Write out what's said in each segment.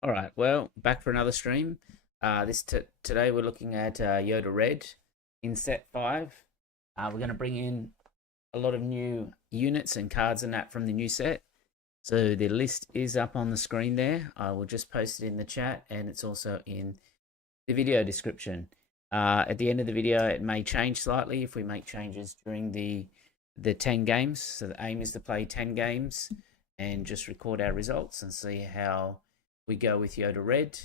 All right, well, back for another stream. Today we're looking at Yoda Red in set five. We're going to bring in a lot of new units and cards and that from the new set. So the list is up on the screen there. I will just post it in the chat, and it's also in the video description. At the end of the video, it may change slightly if we make changes during the 10 games. So the aim is to play 10 games and just record our results and see how we go with Yoda Red.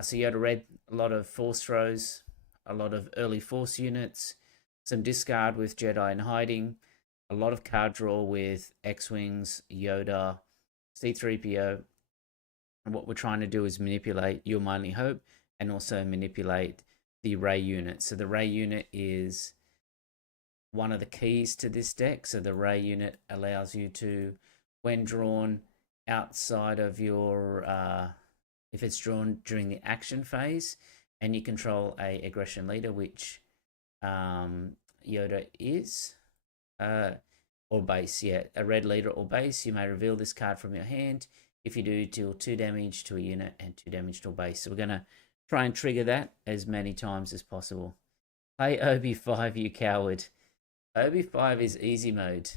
So Yoda Red, a lot of force throws, a lot of early force units, some discard with Jedi in hiding, a lot of card draw with X-Wings, Yoda, C-3PO. And what we're trying to do is manipulate Your Mighty Hope and also manipulate the Ray unit. So the Ray unit is one of the keys to this deck. So the Ray unit allows you to, when drawn outside of your, if it's drawn during the action phase, and you control a aggression leader, which Yoda is, or base, yeah, a red leader or base, you may reveal this card from your hand. If you do, deal 2 damage to a unit and 2 damage to a base. So we're going to try and trigger that as many times as possible. Play OB5, you coward. OB5 is easy mode.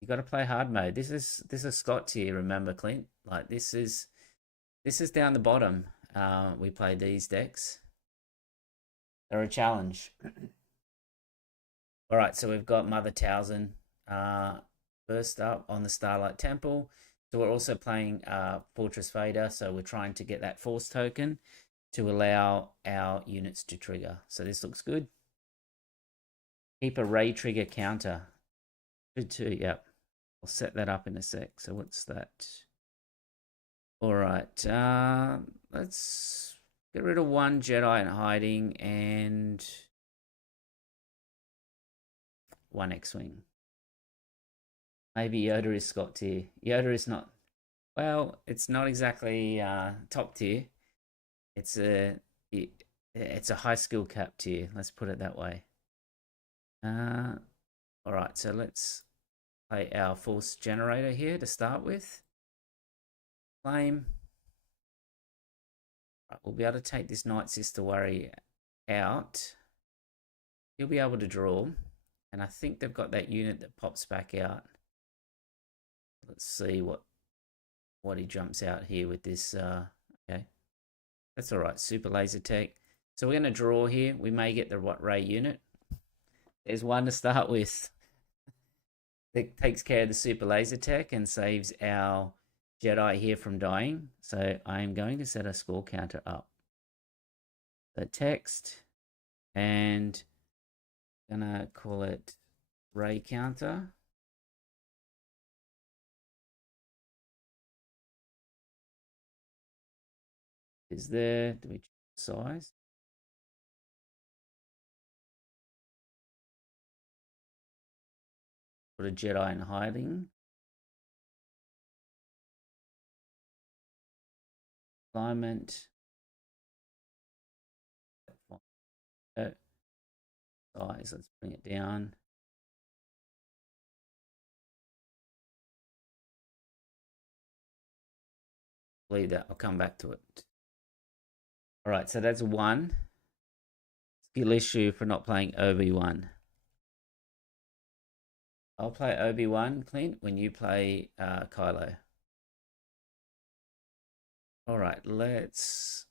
You got to play hard mode. This is Scott tier. Remember, Clint. Like this is down the bottom. We play these decks. They're a challenge. All right, so we've got Mother Towson first up on the Starlight Temple. So we're also playing Fortress Vader. So we're trying to get that Force token to allow our units to trigger. So this looks good. Keep a Ray trigger counter. Good too, yep. I'll set that up in a sec. So what's that? All right, let's get rid of one Jedi in hiding and one X-Wing. Maybe Yoda is Scott tier. Yoda is not, well, it's not exactly top tier. It's a it's a high skill cap tier. Let's put it that way. All right, so let's play our force generator here to start with. Flame. Right, we'll be able to take this Night Sister Worry out. He'll be able to draw, and I think they've got that unit that pops back out. Let's see what he jumps out here with this. Okay, that's all right. Super laser tech. So we're going to draw here. We may get the Ray unit. There's one to start with. That takes care of the super laser tech and saves our Jedi here from dying. So I am going to set a score counter up. So text, and I'm gonna call it Ray counter. Is there? Do we change size? Put a Jedi in hiding. Alignment. Size. Let's bring it down. Leave that. I'll come back to it. All right. So that's one skill issue for not playing Obi-Wan. I'll play Obi-Wan, Clint, when you play Kylo. All right, let's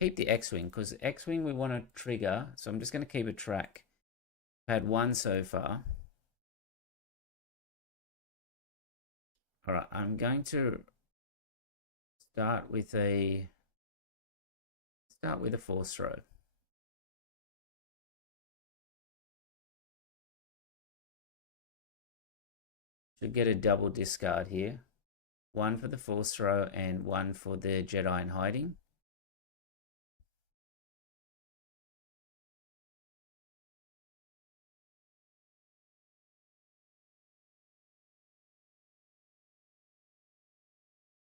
keep the X-Wing, because X-Wing we want to trigger. So I'm just going to keep a track. I've had one so far. All right, I'm going to start with a force throw. Should get a double discard here. One for the force throw and one for the Jedi in hiding.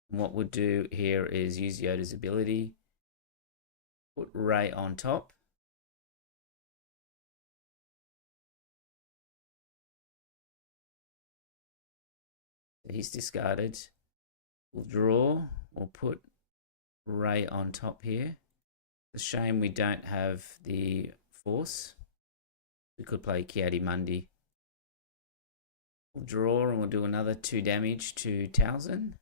And what we'll do here is use Yoda's ability. Put Ray on top. So he's discarded. We'll draw. We'll put Ray on top here. It's a shame we don't have the force. We could play Kiadi. We'll draw and we'll do another 2 damage to Towson.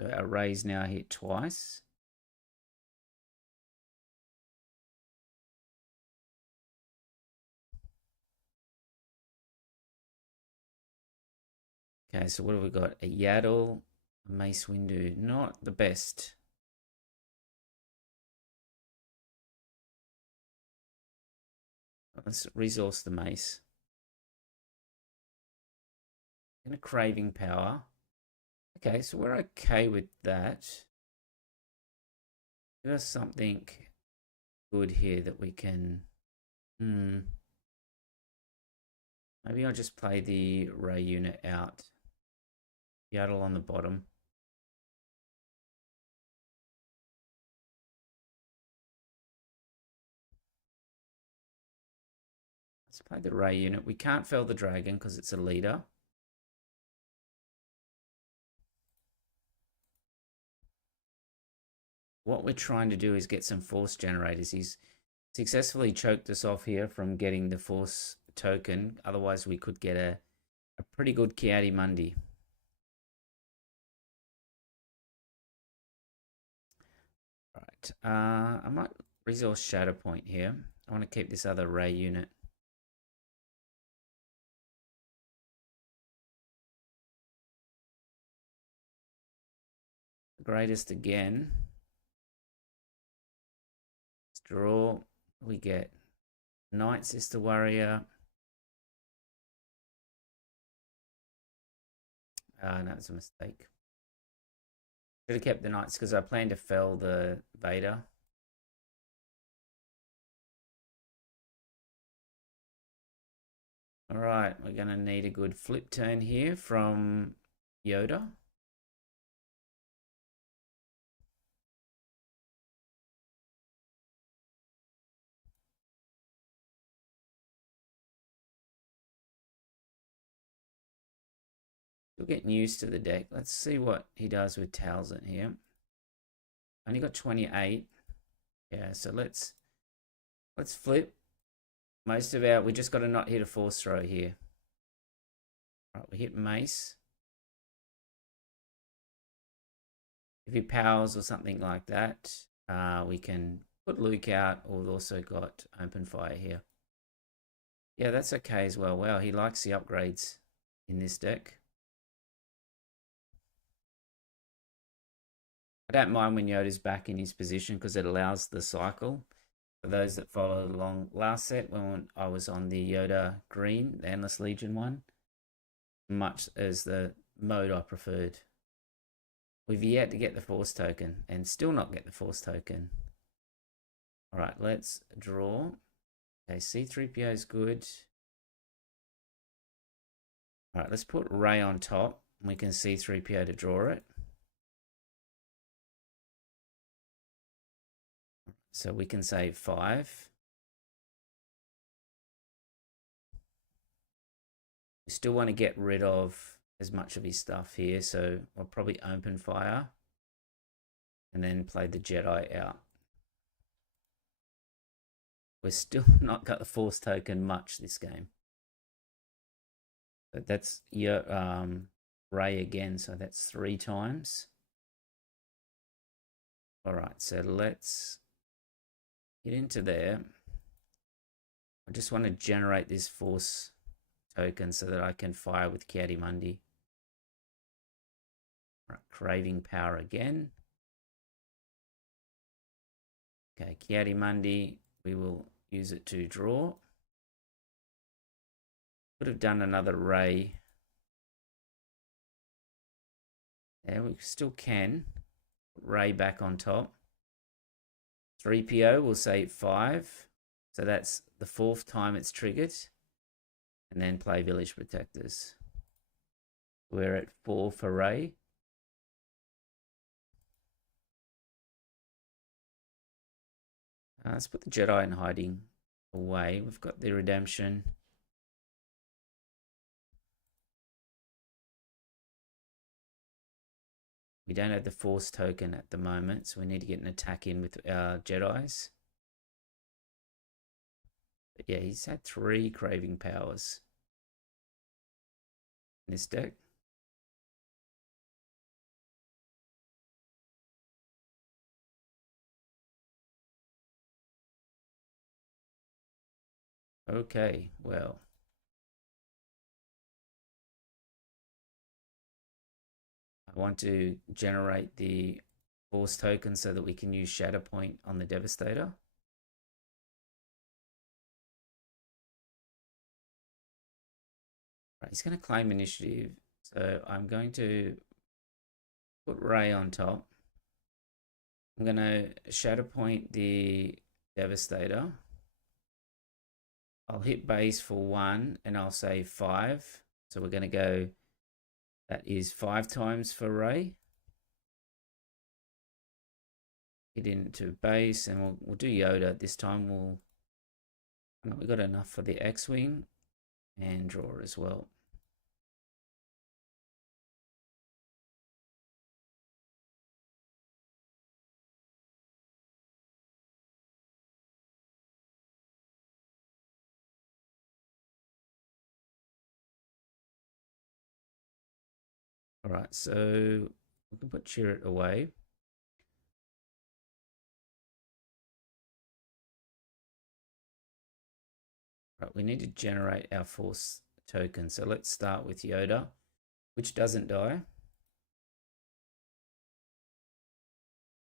So our Ray's now hit twice. Okay, so what have we got? A Yaddle, a Mace Windu. Not the best. Let's resource the Mace. And a Craving Power. Okay, so we're okay with that. Give us something good here that we can... Maybe I'll just play the Ray unit out. Yaddle on the bottom. Let's play the Ray unit. We can't fell the dragon because it's a leader. What we're trying to do is get some force generators. He's successfully choked us off here from getting the force token. Otherwise, we could get a pretty good Kiadi. Right. I might resource Shadow Point here. I want to keep this other Ray unit. Greatest again. Let's draw. We get Night Sister Warrior. No, it's a mistake. Should have kept the Knights because I planned to fell the Vader. All right, we're going to need a good flip turn here from Yoda. Still getting used to the deck. Let's see what he does with Towson here. Only got 28. Yeah, so let's flip. Most of our, we just got to not hit a force throw here. Right, we hit Mace. If he powers or something like that, we can put Luke out, or we've also got open fire here. Yeah, that's okay as well. Wow, he likes the upgrades in this deck. I don't mind when Yoda's back in his position because it allows the cycle. For those that followed along last set, when I was on the Yoda green, the Endless Legion one, much as the mode I preferred. We've yet to get the Force token and still not get the Force token. All right, let's draw. Okay, C-3PO is good. All right, let's put Ray on top. We can C-3PO to draw it. So we can save 5. We still want to get rid of as much of his stuff here, so I'll probably open fire and then play the Jedi out. We're still not got the Force token much this game. But that's Ray again, so that's 3 times. All right, so let's get into there. I just want to generate this Force token so that I can fire with Kiadi. Right, Craving Power again. Okay, Kiadi, we will use it to draw. Could have done another Ray. Yeah, we still can. Ray back on top. 3PO will save 5. So that's the 4th time it's triggered. And then play Village Protectors. We're at 4 for Ray. Let's put the Jedi in hiding away. We've got the Redemption. We don't have the Force token at the moment, so we need to get an attack in with our Jedis. But yeah, he's had 3 craving powers in this deck. Okay, well. I want to generate the Force token so that we can use Shatterpoint on the Devastator. Right, he's going to claim initiative. So I'm going to put Ray on top. I'm going to Shatterpoint the Devastator. I'll hit base for 1 and I'll say 5. So we're going to go, that is 5 times for Ray. Hit into base and we'll do Yoda. This time we've got enough for the X-Wing and draw as well. All right, so we can put Chirrut away. Right, we need to generate our Force token. So let's start with Yoda, which doesn't die.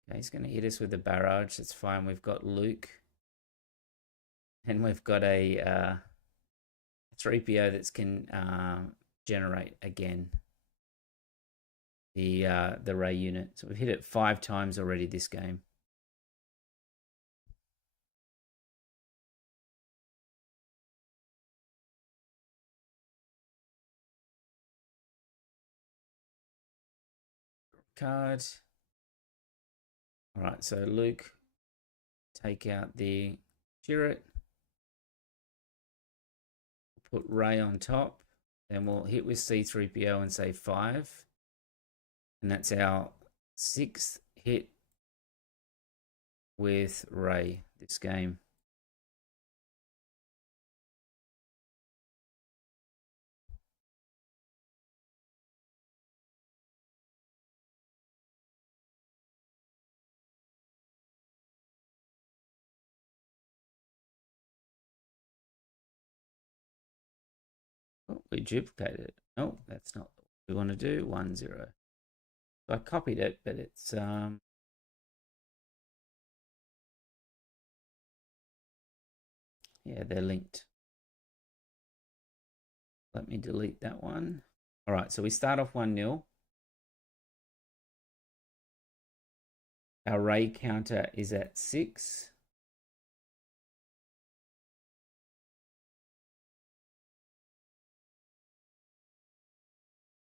Okay, he's going to hit us with a barrage. That's fine. We've got Luke. And we've got a 3PO that can generate again the Ray unit. So we've hit it 5 times already this game. Card. All right, so Luke, take out the Chirrut. Put Ray on top. Then we'll hit with C3PO and say 5. And that's our 6th hit with Ray this game. Oh, we duplicated it. No, that's not what we want to do. 1, 0. So I copied it, but it's yeah, they're linked. Let me delete that one. All right, so we start off 1-0. Our Ray counter is at 6.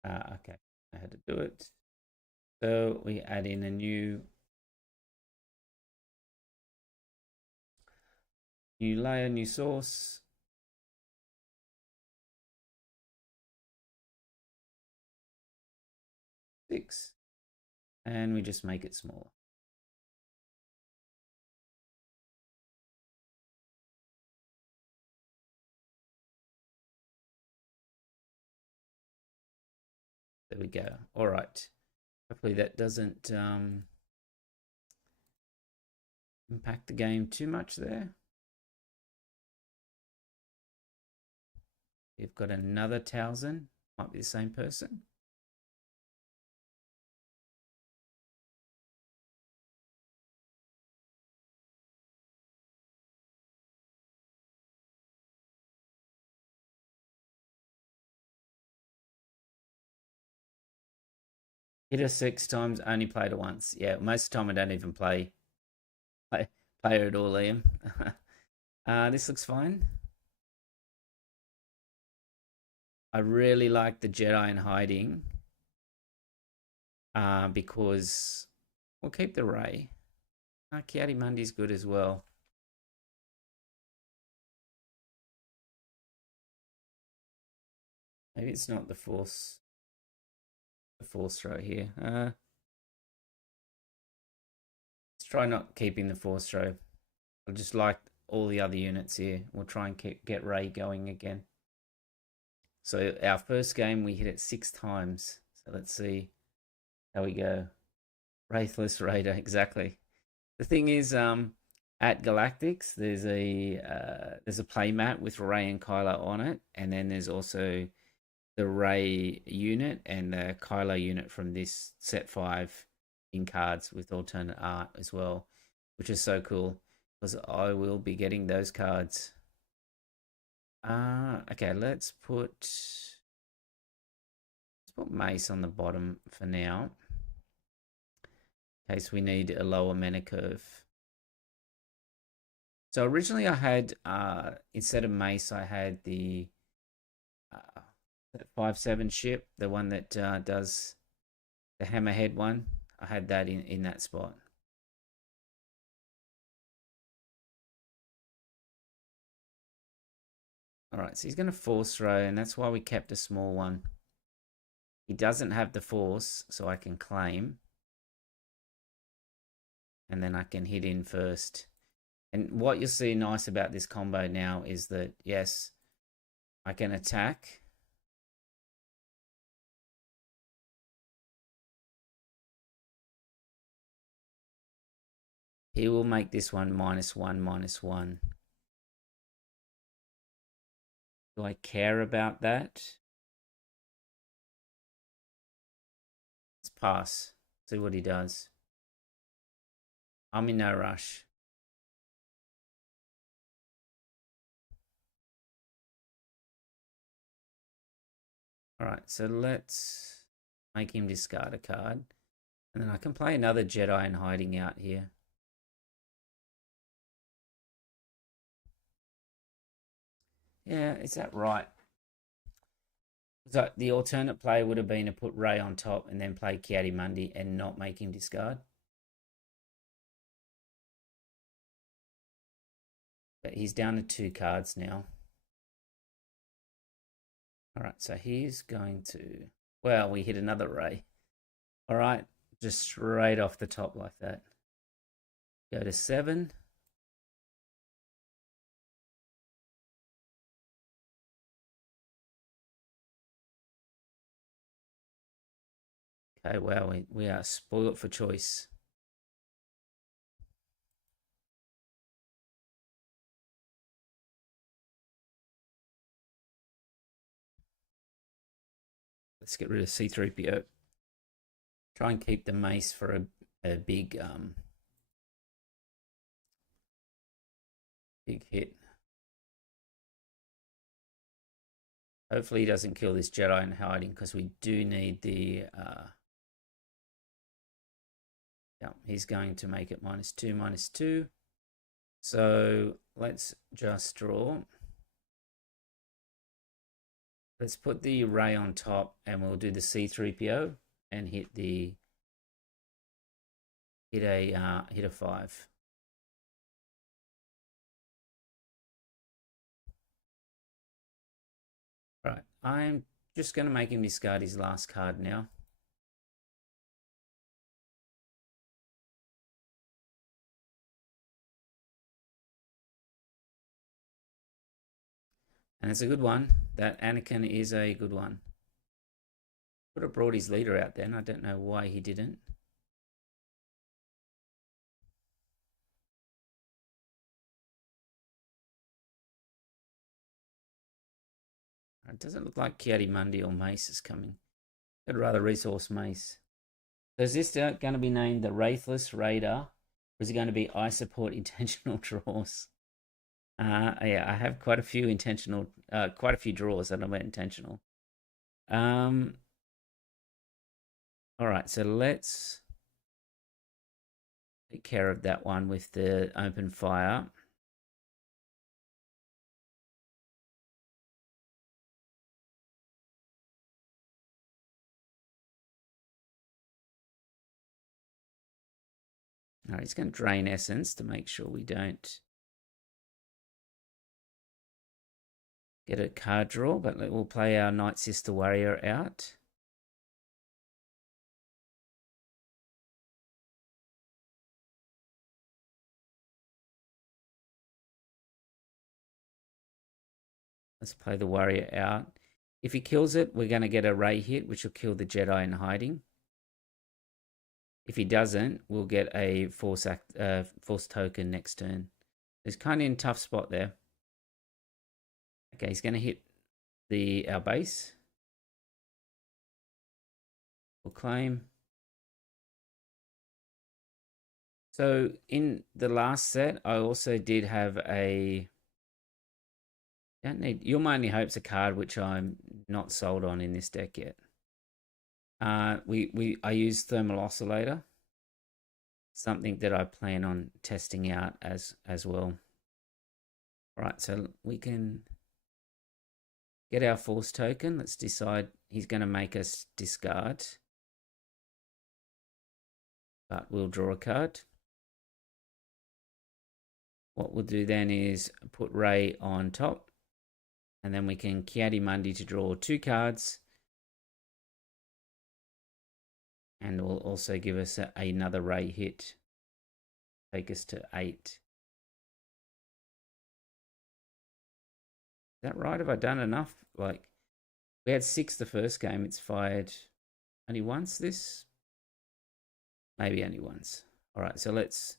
Okay, I had to do it. So we add in a new layer, new source. Six. And we just make it smaller. There we go. All right. Hopefully that doesn't impact the game too much there. You've got another Towson. Might be the same person. Hit her 6 times, only played her once. Yeah, most of the time I don't even play her at all, Liam. This looks fine. I really like the Jedi in hiding because we'll keep the Ray. Kiadi Mundi's good as well. Maybe it's not the Force right here. try not keeping the force throw. I just like all the other units here. We'll try and get Ray going again. So our first game we hit it 6 times. So let's see how we go. Wraithless Raider, exactly. The thing is, at Galactics, there's a play mat with Ray and Kylo on it, and then there's also the Ray unit and the Kylo unit from this set 5 in cards with alternate art as well, which is so cool because I will be getting those cards. Okay, let's put Mace on the bottom for now, in case we need a lower mana curve. So originally I had, instead of Mace, I had the 5/7 ship, the one that does the hammerhead one. I had that in that spot. All right, so he's going to force throw, and that's why we kept a small one. He doesn't have the force, so I can claim. And then I can hit in first. And what you'll see nice about this combo now is that, yes, I can attack. He will make this one -1/-1. Do I care about that? Let's pass. See what he does. I'm in no rush. Alright, so let's make him discard a card. And then I can play another Jedi in hiding out here. Yeah, is that right? So the alternate play would have been to put Ray on top and then play Ki-Adi-Mundi and not make him discard. But he's down to 2 cards now. Alright, so he's going to... Well, we hit another Ray. Alright, just straight off the top like that. Go to 7. Okay, wow, we are spoilt for choice. Let's get rid of C-3PO. Try and keep the Mace for a big big hit. Hopefully he doesn't kill this Jedi in hiding, because we do need the... yeah, he's going to make it -2/-2. So let's just draw. Let's put the Ray on top, and we'll do the C-3PO and hit a 5. Right, I'm just going to make him discard his last card now. And it's a good one. That Anakin is a good one. Could have brought his leader out then. I don't know why he didn't. It doesn't look like Ki-Adi-Mundi or Mace is coming. I'd rather resource Mace. So is this going to be named the Wraithless Raider? Or is it going to be I support intentional draws? Yeah, I have quite a few draws that are intentional. All right, so let's take care of that one with the open fire. All right, he's going to drain essence to make sure we don't get a card draw, but we'll play our Night Sister Warrior out. Let's play the warrior out. If he kills it, we're going to get a ray hit, which will kill the Jedi in hiding. If he doesn't, we'll get a force token next turn. He's kind of in a tough spot there. Okay, he's going to hit our base. We'll claim. So in the last set, I also did have a... Don't need... You're My Only Hope's a card which I'm not sold on in this deck yet. I used Thermal Oscillator. Something that I plan on testing out as well. All right, so we can get our force token. Let's decide he's going to make us discard. But we'll draw a card. What we'll do then is put Ray on top. And then we can Ki-Adi-Mundi to draw 2 cards. And will also give us another Ray hit. Take us to 8. Is that right? Have I done enough? Like, we had 6 the first game. It's fired only once this? Maybe only once. All right, so let's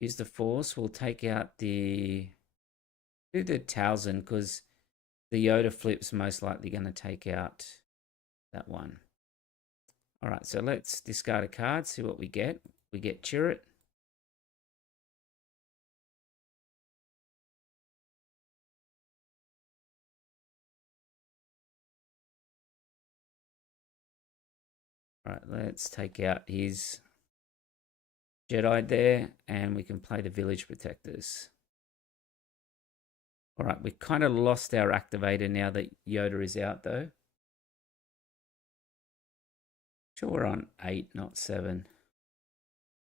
use the force. We'll take out do the Talzin, because the Yoda flip's most likely going to take out that one. All right, so let's discard a card, see what we get. We get Chirrut. All right, let's take out his Jedi there, and we can play the Village Protectors. All right, we've kind of lost our activator now that Yoda is out, though. Sure, we're on 8, not 7.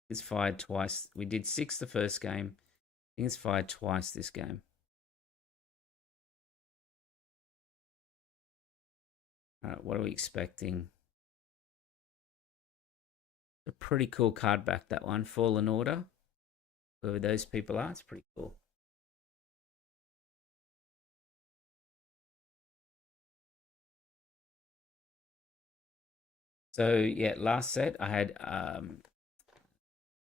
It's fired twice. We did 6 the first game. I think it's fired twice this game. All right, what are we expecting? A pretty cool card back, that one. Fallen Order. Whoever those people are, it's pretty cool. So yeah, last set I had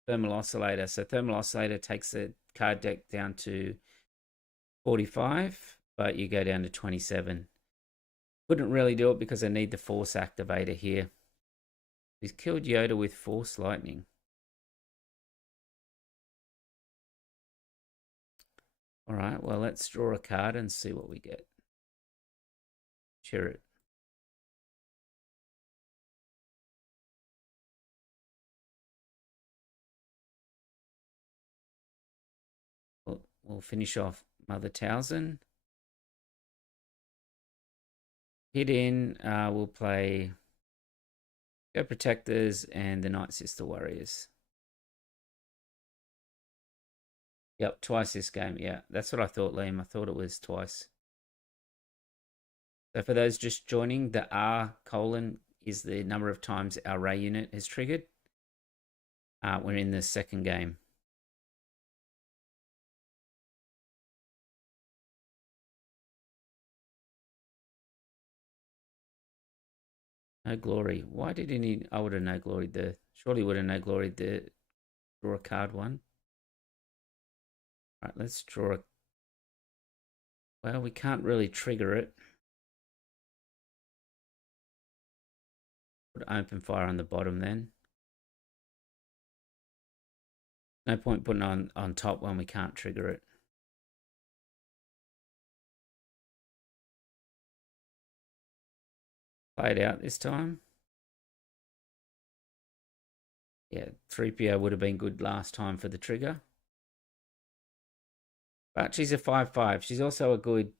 Thermal Oscillator. So Thermal Oscillator takes the card deck down to 45, but you go down to 27. Couldn't really do it because I need the Force Activator here. He's killed Yoda with Force Lightning. All right, well, let's draw a card and see what we get. Chirrut. We'll finish off Mother Talzin. Hit in, we'll play Go Protectors and the Night Sister Warriors. Yep, twice this game. Yeah, that's what I thought, Liam. I thought it was twice. So for those just joining, the R colon is the number of times our Ray unit is triggered. We're in the second game. No glory. Why did he need... I would have no glory the... Surely would have no glory the draw a card one. All right, let's draw a... Well, we can't really trigger it. Put open fire on the bottom then. No point putting on top when we can't trigger it. Play it out this time. Yeah, 3PO would have been good last time for the trigger. But she's a 5/5. She's also a good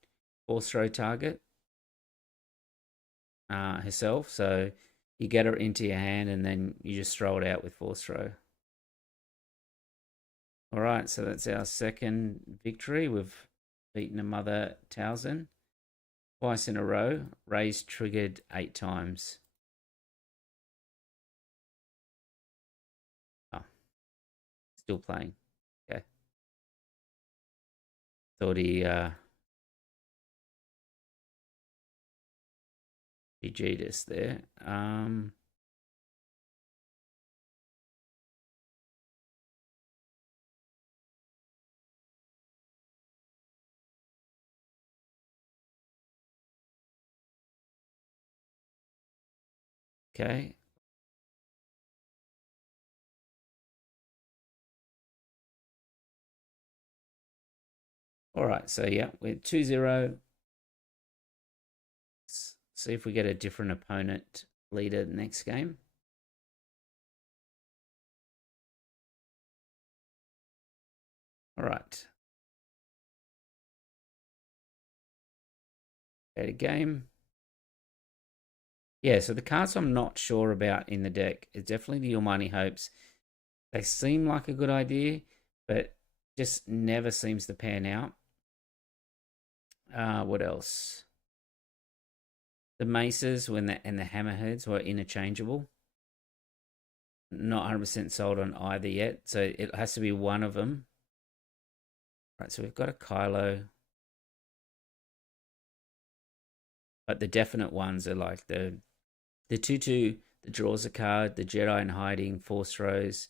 force throw target herself. So you get her into your hand and then you just throw it out with force throw. All right, so that's our second victory. We've beaten a Mother Talzin twice in a row. Ray's triggered 8 times. Oh, still playing. Okay. Thought he Vegeta's there. Okay. All right. So yeah, we're 2-0. Let's see if we get a different opponent leader next game. All right. Get a game. Yeah, so the cards I'm not sure about in the deck is definitely the Almighty Hopes. They seem like a good idea, but just never seems to pan out. What else? The Maces and the Hammerheads were interchangeable. Not 100% sold on either yet, so it has to be one of them. Right, so we've got a Kylo. But the definite ones are like the 2-2 that draws a card, the Jedi in Hiding, Force Rose.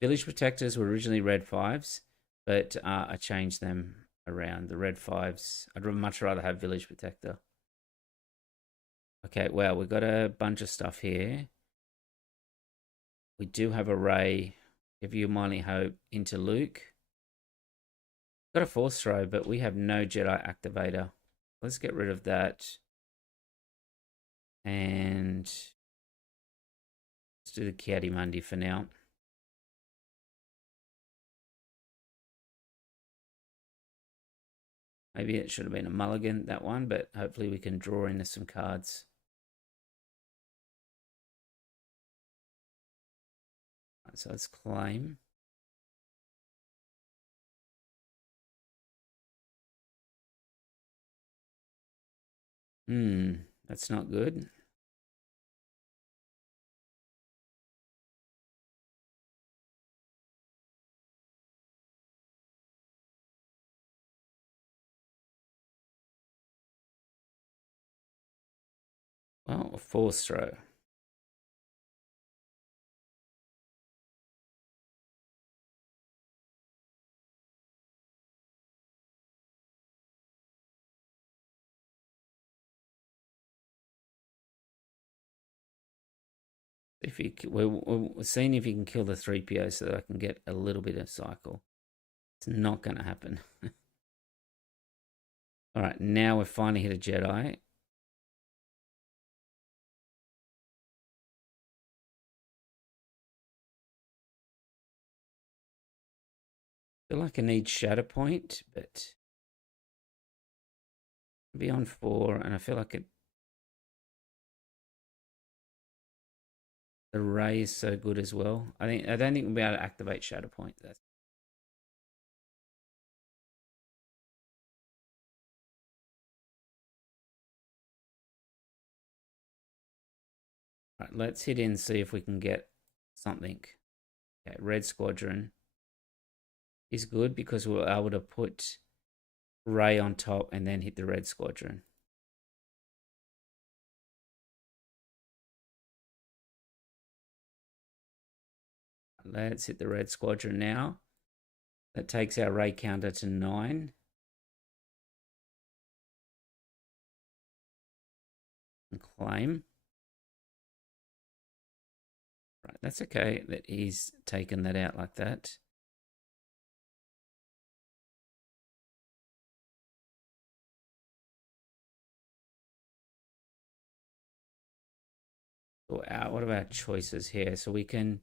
Village Protectors were originally red 5s, but I changed them around. The red 5s, I'd much rather have Village Protector. Okay, well, we've got a bunch of stuff here. We do have a Rey, Give You Mighty Hope into Luke. Got a Force Throw, but we have no Jedi Activator. Let's get rid of that. And let's do the Kiadi-Mundi for now. Maybe it should have been a mulligan, that one, but hopefully we can draw into some cards. Right, so let's claim. That's not good. Well, a Force Throw. If you, we're seeing if you can kill the 3PO so that I can get a little bit of cycle. It's not going to happen. All right, now we've finally hit a Jedi. I feel like I need Shadow Point, but I'll be on 4, and I feel like the Rey is so good as well. I don't think we'll be able to activate Shadow Point. That's right. Let's hit in and see if we can get something. Okay, Red Squadron is good because we're able to put Rey on top and then hit the Red Squadron. Let's hit the Red Squadron now. That takes our Rey counter to 9. And claim. Right, that's okay that he's taken that out like that. What about our choices here? So we can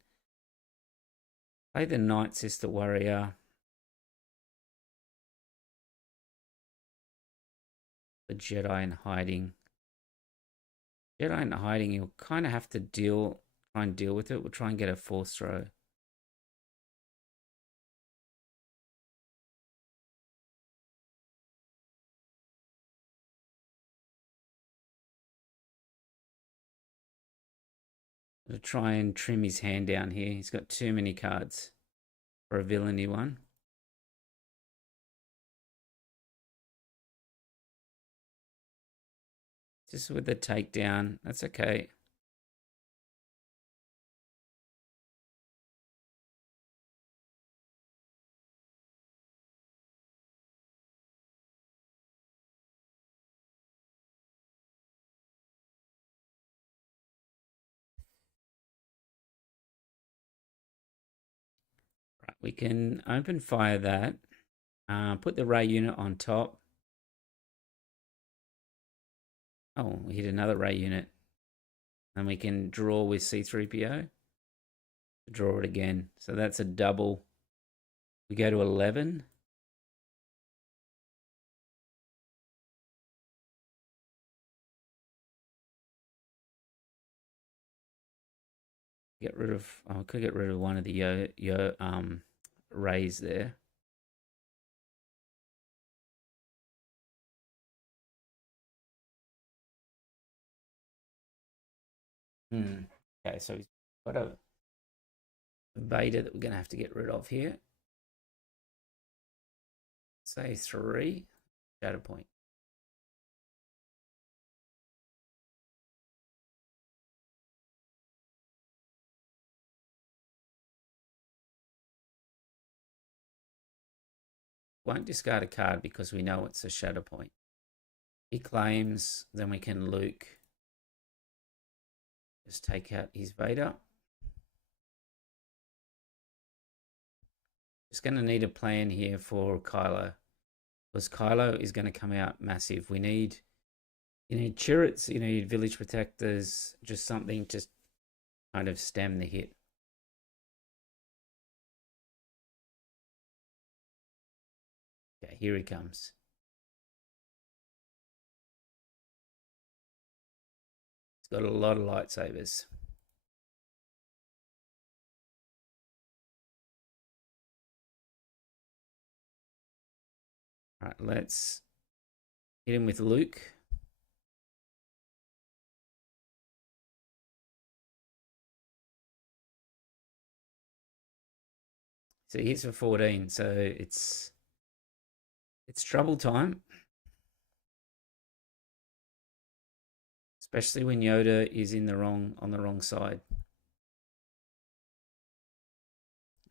play the Night Sister Warrior. The Jedi in Hiding. Jedi in Hiding, you'll kind of have to try and deal with it. We'll try and get a Force Throw. To try and trim his hand down here. He's got too many cards for a villainy one. Just with the takedown. That's okay. Right, we can open fire that. Put the ray unit on top. Oh, we hit another ray unit. And we can draw with C3PO. Draw it again. So that's a double. We go to 11. Get rid of. Oh, I could get rid of one of the rays there. Okay, so we've got a beta that we're going to have to get rid of here. Say 3 shadow point. Won't discard a card because we know it's a shadow point. He claims, then we can Luke. Just take out his Vader. Just going to need a plan here for Kylo. Because Kylo is going to come out massive. You need turrets, you need village protectors, just something to kind of stem the hit. Okay, here he comes. He's got a lot of lightsabers. All right, let's hit him with Luke. So he hits for 14, so it's trouble time. Especially when Yoda is on the wrong side.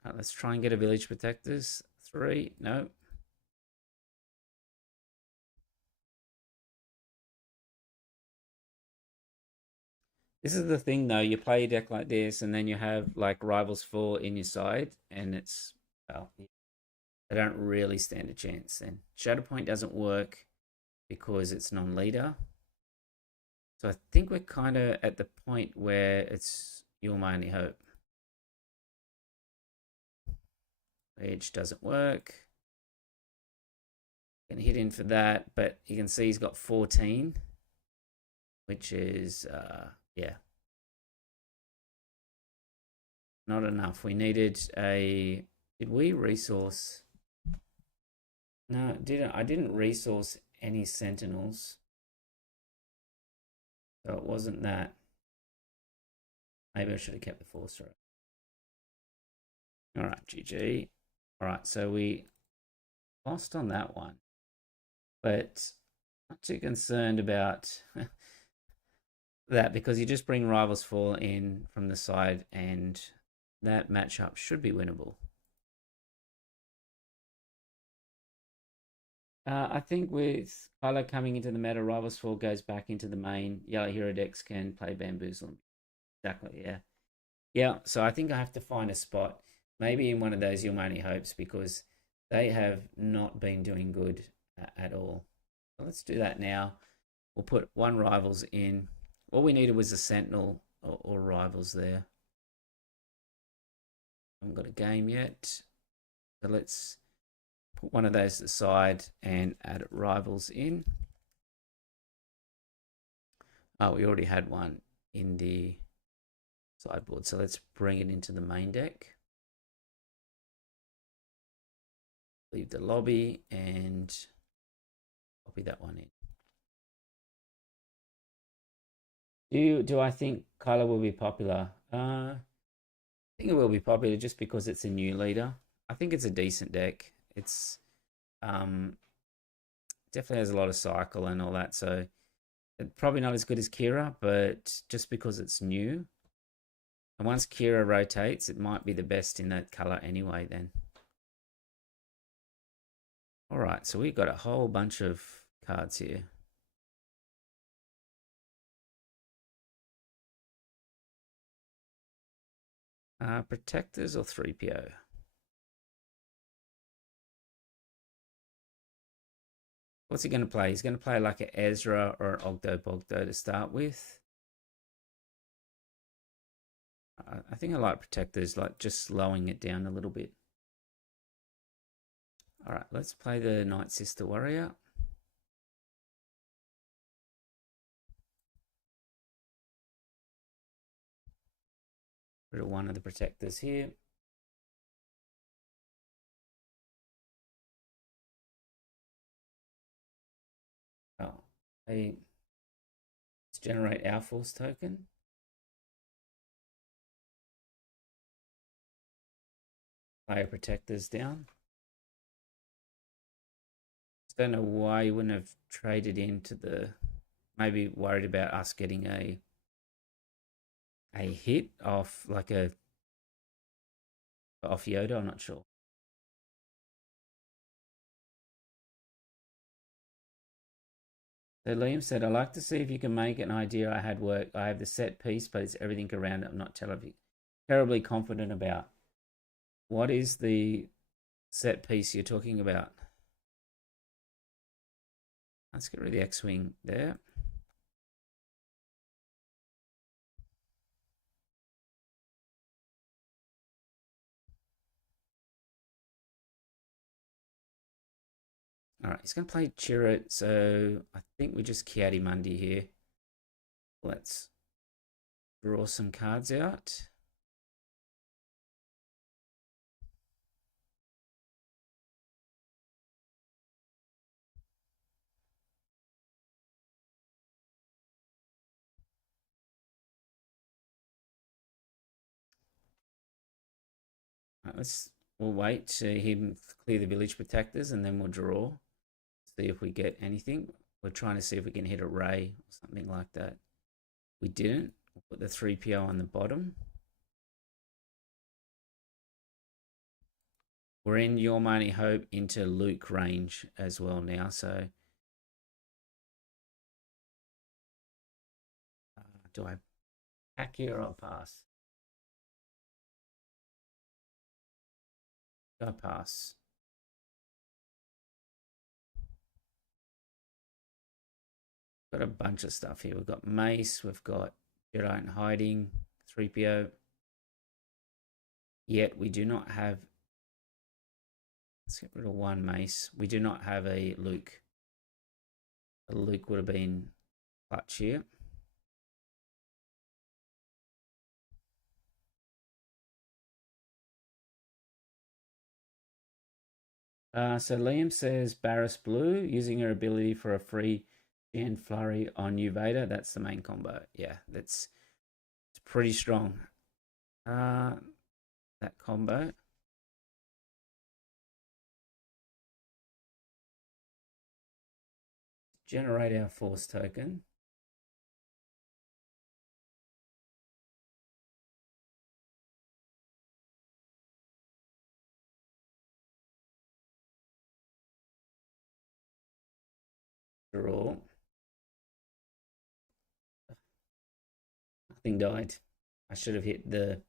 All right, let's try and get a village protectors. 3, no. This is the thing though, you play a deck like this and then you have like Rivals 4 in your side and it's, well, they don't really stand a chance then. Shadow Point doesn't work because it's non-leader. So I think we're kind of at the point where it's You're My Only Hope. Edge doesn't work. Gonna hit in for that, but you can see he's got 14, which is, yeah, not enough. We needed a, did we resource? No, I didn't resource any Sentinels. So it wasn't that. Maybe I should have kept the Force Throw. All right, GG. All right, so we lost on that one. But not too concerned about that because you just bring Rivals 4 in from the side and that matchup should be winnable. I think with Kylo coming into the meta, Rivals 4 goes back into the main. Yellow Hero decks can play Bamboozle. Exactly, yeah. Yeah, so I think I have to find a spot, maybe in one of those You're My Only Hopes, because they have not been doing good at all. So let's do that now. We'll put one Rivals in. All we needed was a Sentinel or Rivals there. I haven't got a game yet. So let's put one of those aside and add Rivals in. Oh, we already had one in the sideboard. So let's bring it into the main deck. Leave the lobby and copy that one in. Do I think Kylo will be popular? I think it will be popular just because it's a new leader. I think it's a decent deck. It's definitely has a lot of cycle and all that. So Probably not as good as Kira, but just because it's new. And once Kira rotates, it might be the best in that color anyway then. All right, so we've got a whole bunch of cards here. Protectors or 3PO? What's he going to play? He's going to play like an Ezra or an Ogdo Bogdo to start with. I think I like Protectors, like just slowing it down a little bit. All right, let's play the Night Sister Warrior. Rid of one of the Protectors here. Oh, let's generate our Force token. Player Protectors down. Just don't know why you wouldn't have traded into the... Maybe worried about us getting a hit off like a off Yoda. I'm not sure. So Liam said, "I like to see if you can make an idea I had work. I have the set piece, but it's everything around it I'm not terribly confident about." What is the set piece you're talking about? Let's get rid of the X-Wing there. All right, he's going to play Chirrut, so I think we just Kiadi Mundi here. Let's draw some cards out. We'll wait to him clear the village protectors and then we'll draw. See if we get anything. We're trying to see if we can hit a ray or something like that. We didn't. We'll put the 3PO on the bottom. We're in Your Mighty Hope into Luke range as well now, so do I pack here or pass? Go pass. Got a bunch of stuff here. We've got Mace, we've got Jedi in Hiding, 3PO. Yet we do not have... Let's get rid of one Mace. We do not have a Luke. A Luke would have been clutch here. So Liam says Barris Blue, using her ability for a free Gen Flurry on New Vader. That's the main combo. Yeah, it's pretty strong. That combo. Generate our Force token. Draw. Nothing died. I should have hit the...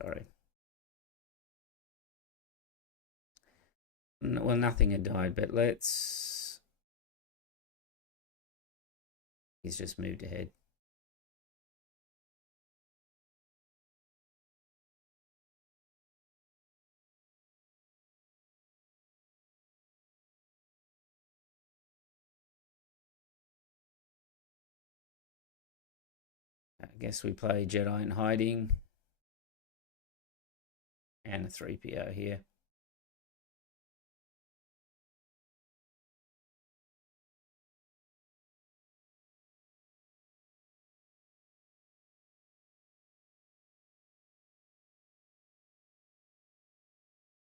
Sorry. Well, nothing had died, but let's... He's just moved ahead. I guess we play Jedi in Hiding. And a 3PO here.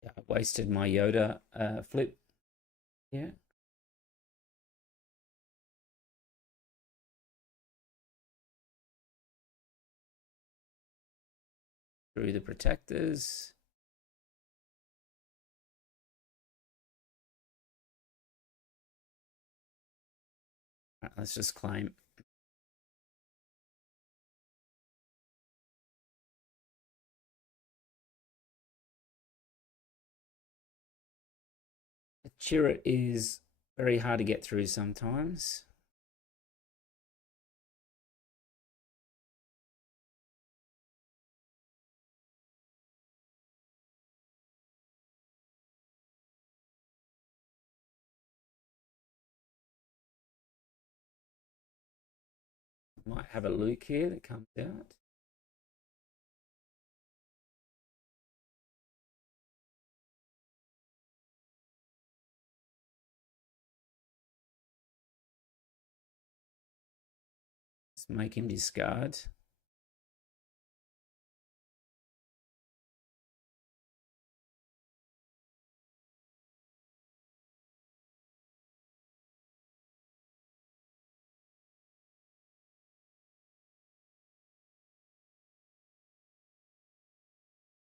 Yeah, I wasted my Yoda flip. Yeah. through the protectors. Right, let's just claim. A turret is very hard to get through sometimes. Might have a Luke here that comes out. Let's make him discard.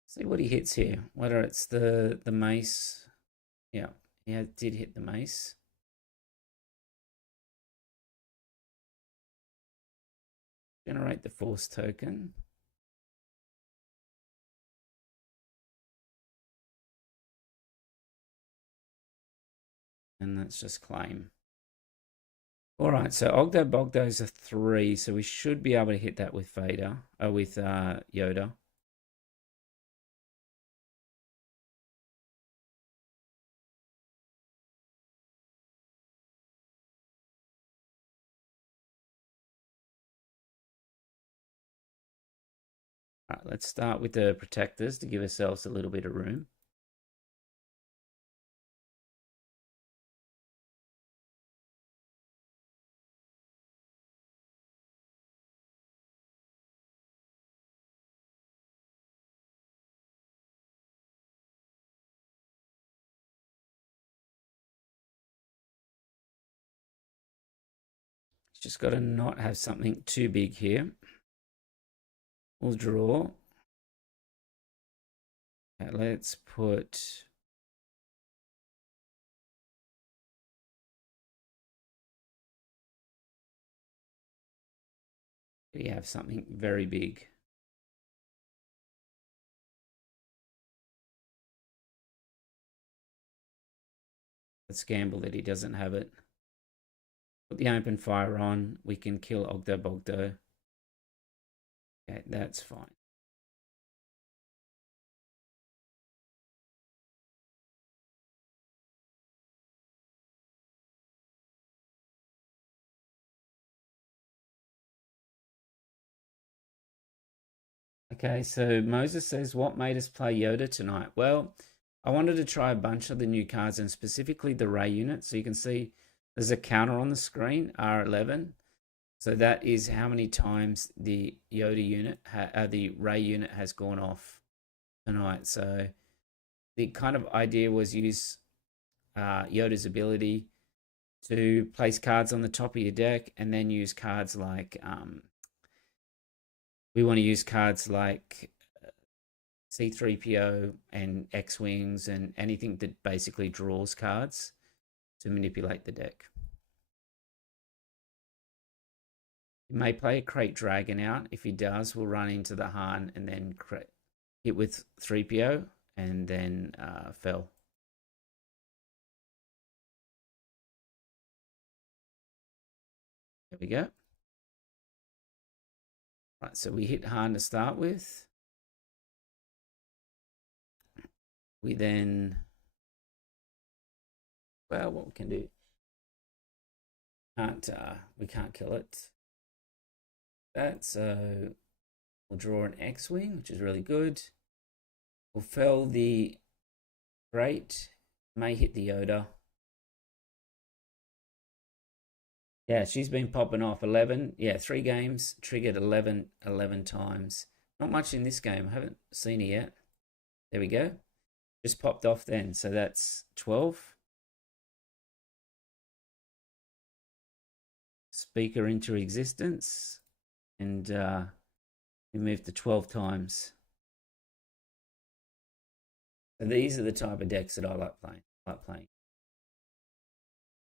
See what he hits here. Whether it's the mace. Yeah, he did hit the mace. Generate the force token. And let's just claim. All right, so Ogdo Bogdo's a 3, so we should be able to hit that with Vader, with Yoda. All right, let's start with the protectors to give ourselves a little bit of room. Just got to not have something too big here. We'll draw. Okay, let's put... We have something very big. Let's gamble that he doesn't have it. Put the open fire on. We can kill Ogdo Bogdo. Okay, that's fine. Okay, so Moses says, what made us play Yoda tonight? Well, I wanted to try a bunch of the new cards and specifically the Ray unit. So you can see there's a counter on the screen, R11. So that is how many times the Yoda unit, the Ray unit has gone off tonight. So the kind of idea was use Yoda's ability to place cards on the top of your deck and then use cards like... we want to use cards like C3PO and X-Wings and anything that basically draws cards to manipulate the deck. He may play a Crate Dragon out. If he does, we'll run into the Han and then hit with 3PO and then fell. There we go. Right, so we hit Han to start with. We then, well, what we can do? We can't kill it. That, so we'll draw an X-Wing, which is really good. We'll fell the Great, may hit the Yoda. Yeah, she's been popping off 11. Yeah, 3 games, triggered 11 times. Not much in this game. I haven't seen it yet. There we go. Just popped off then. So that's 12. Speaker into existence. And we moved to 12 times. So these are the type of decks that I like playing. I like playing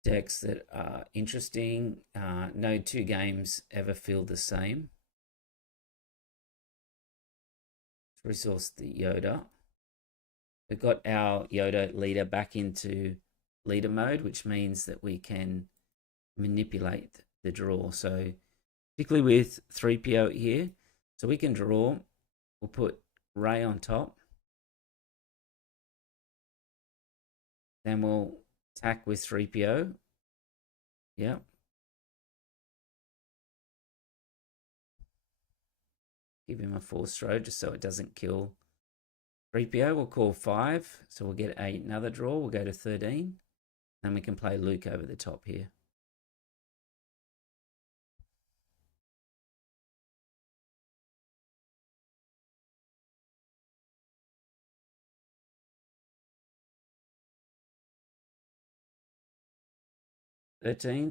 decks that are interesting. No two games ever feel the same. Let's resource the Yoda. We've got our Yoda leader back into leader mode, which means that we can manipulate the draw. So particularly with 3PO here, so we can draw. We'll put Ray on top. Then we'll attack with 3PO. Yep. Give him a force throw just so it doesn't kill 3PO. We'll call 5. So we'll get another draw. We'll go to 13. Then we can play Luke over the top here.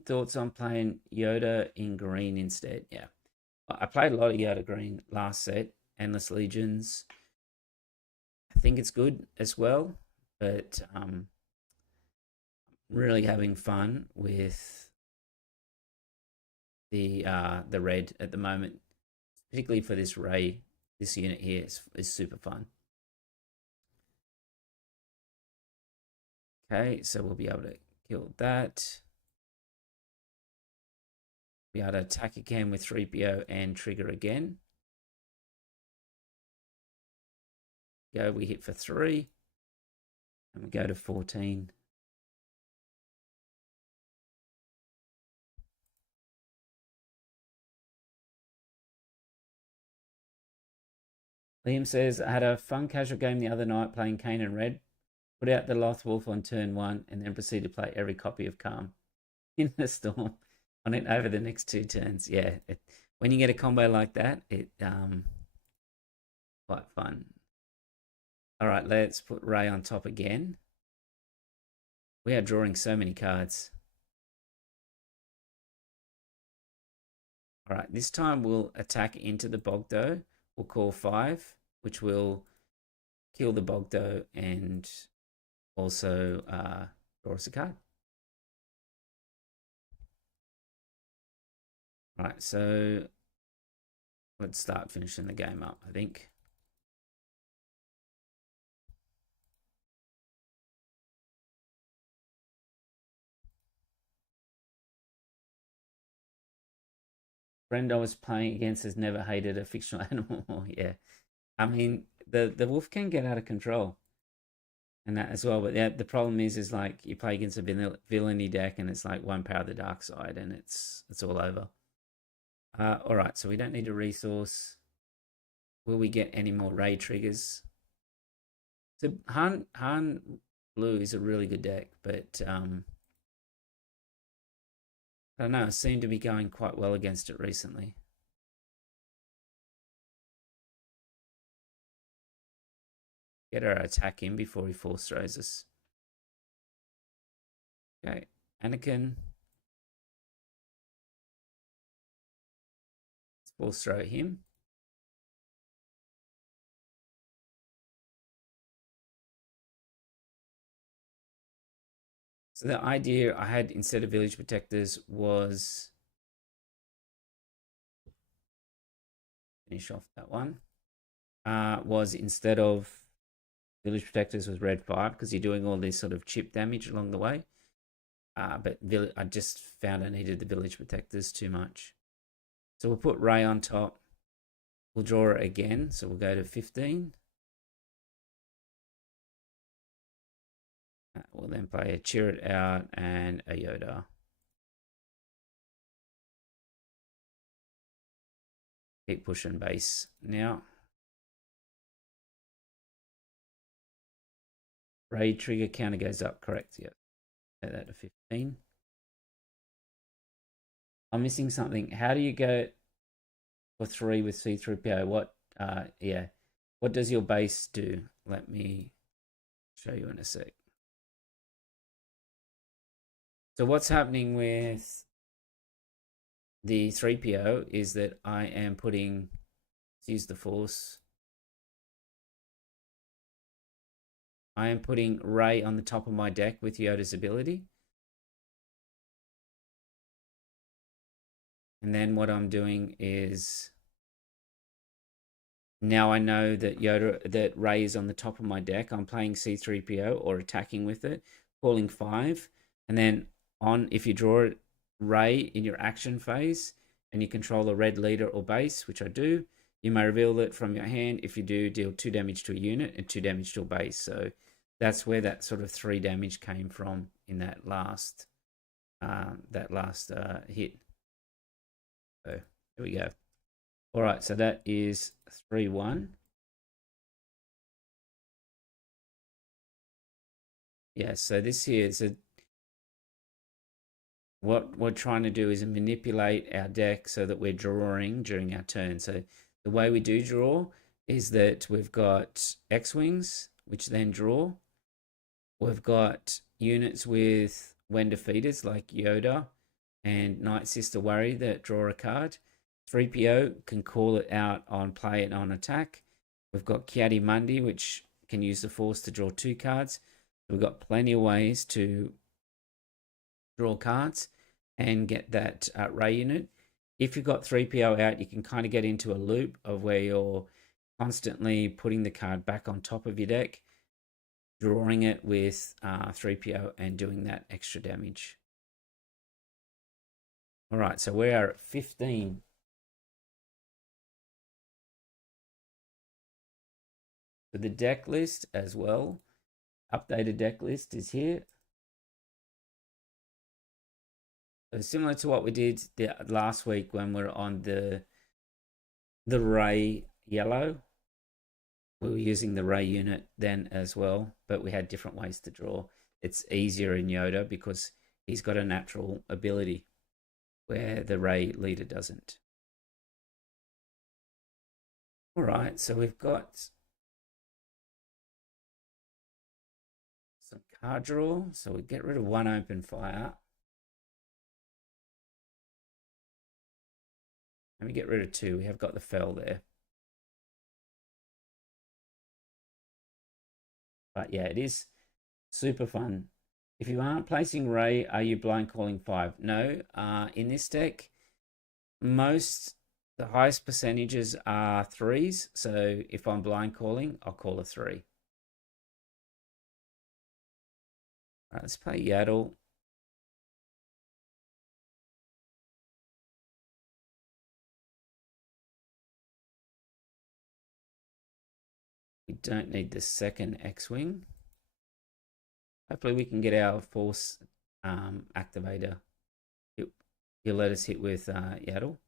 Thoughts on playing Yoda in green instead? Yeah. I played a lot of Yoda green last set, Endless Legions. I think it's good as well, but really having fun with the red at the moment, particularly for this Ray. This unit here is super fun. Okay, so we'll be able to kill that. Be able to attack again with 3PO and trigger again. Go, we hit for 3. And we go to 14. Liam says, I had a fun casual game the other night playing Kane and Red. Put out the Loth Wolf on turn 1 and then proceed to play every copy of Calm in the storm on it over the next 2 turns. Yeah, when you get a combo like that, it quite fun. All right, let's put Ray on top again. We are drawing so many cards. All right, this time we'll attack into the Bogdo. We'll call 5, which will kill the Bogdo and also draw us a card. All right, so let's start finishing the game up, I think. Friend I was playing against has never hated a fictional animal more. Yeah, I mean the wolf can get out of control, and that as well. But yeah, the problem is like you play against a villainy deck, and it's like one power of the dark side, and it's all over. All right, so we don't need a resource. Will we get any more Ray triggers? So Han Blue is a really good deck, but I don't know. It seemed to be going quite well against it recently. Get our attack in before he force throws us. Okay, Anakin. Let's force throw him. So the idea I had instead of village protectors was finish off that one. Was instead of village protectors was red 5 because you're doing all this sort of chip damage along the way. But I just found I needed the village protectors too much. So we'll put Ray on top. We'll draw it again. So we'll go to 15. We'll then play a Cheer It Out and a Yoda. Keep pushing base now. Ray trigger counter goes up, correct? Yep. Set that to 15. I'm missing something. How do you go for 3 with C3PO? What yeah. What does your base do? Let me show you in a sec. So what's happening with the 3PO is that I am putting, let's use the force. I am putting Ray on the top of my deck with Yoda's ability. And then what I'm doing is, now I know that Ray is on the top of my deck. I'm playing C3PO or attacking with it, calling 5. And then if you draw Ray in your action phase and you control a red leader or base, which I do, you may reveal it from your hand. If you do, deal 2 damage to a unit and 2 damage to a base. So that's where that sort of 3 damage came from in that last hit. So here we go. All right, so that is 3-1. Yeah, so this here is what we're trying to do is manipulate our deck so that we're drawing during our turn. So the way we do draw is that we've got X-Wings, which then draw. We've got units with when defeaters like Yoda and Night Sister Worry that draw a card. 3PO can call it out on play and on attack. We've got Kiadi Mundi, which can use the Force to draw 2 cards. We've got plenty of ways to draw cards and get that Ray unit. If you've got 3PO out, you can kind of get into a loop of where you're constantly putting the card back on top of your deck, drawing it with 3PO and doing that extra damage. All right, so we are at 15. So the deck list as well, updated deck list is here. So similar to what we did last week when we're on the Ray yellow, we were using the Ray unit then as well, but we had different ways to draw. It's easier in Yoda because he's got a natural ability where the Ray leader doesn't. All right, so we've got some card draw. So we get rid of 1 open fire. And we get rid of 2. We have got the fell there. But yeah, it is super fun. If you aren't placing Ray, are you blind calling 5? No. In this deck, the highest percentages are 3s. So if I'm blind calling, I'll call a 3. All right, let's play Yaddle. We don't need the second X-Wing. Hopefully we can get our Force activator. He'll let us hit with Yaddle.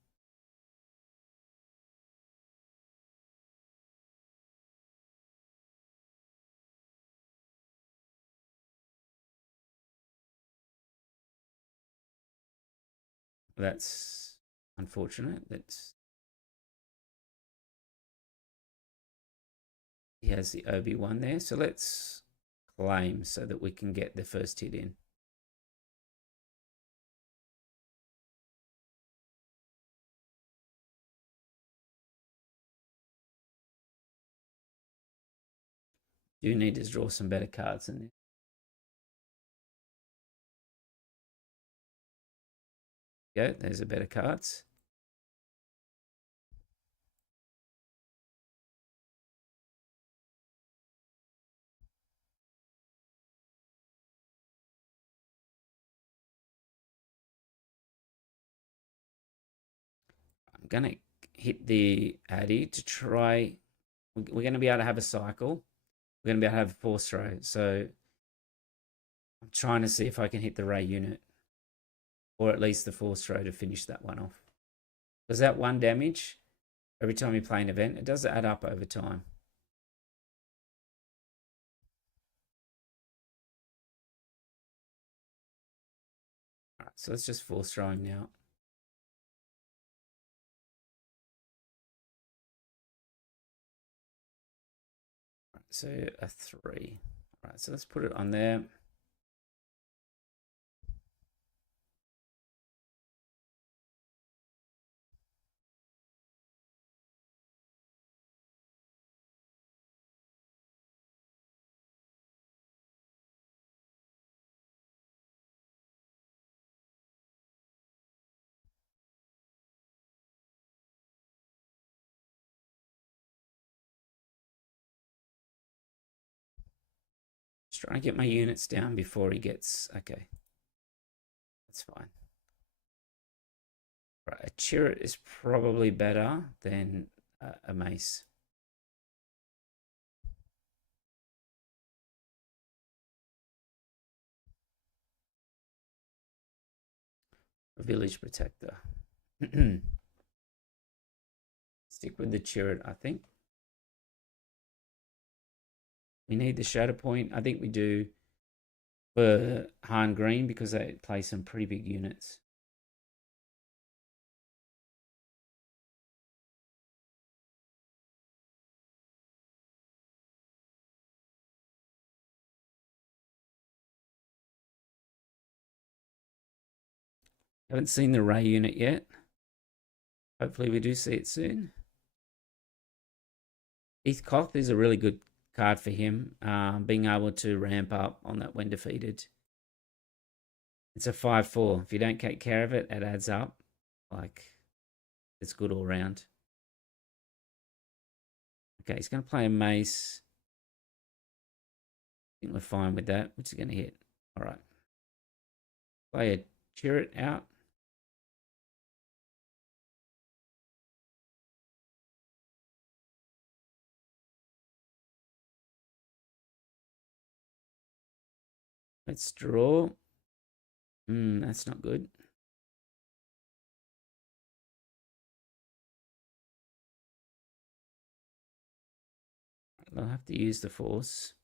That's unfortunate. He has the Obi-Wan there. So let's claim so that we can get the first hit in. Do need to draw some better cards than this. Go, there's a better cards. I'm gonna hit the Addy to try. We're going to be able to have a cycle. We're going to be able to have a force throw. So I'm trying to see if I can hit the Ray unit, or at least the force throw to finish that one off. Because that 1 damage every time you play an event, it does add up over time. All right, so let's just force throwing now. All right, so a 3. All right, so let's put it on there. Just trying to get my units down before he gets... Okay. That's fine. Right, a chariot is probably better than a mace. A village protector. Stick with the chariot, I think. We need the shadow point. I think we do for Han Green because they play some pretty big units. Haven't seen the Ray unit yet. Hopefully we do see it soon. Heathcock is a really good card for him, being able to ramp up on that when defeated. It's a 5/4. If you don't take care of it, it adds up. Like, it's good all round. Okay, he's going to play a mace. I think we're fine with that. Which is going to hit. All right. Play a chariot out. Let's draw. That's not good. I'll have to use the force.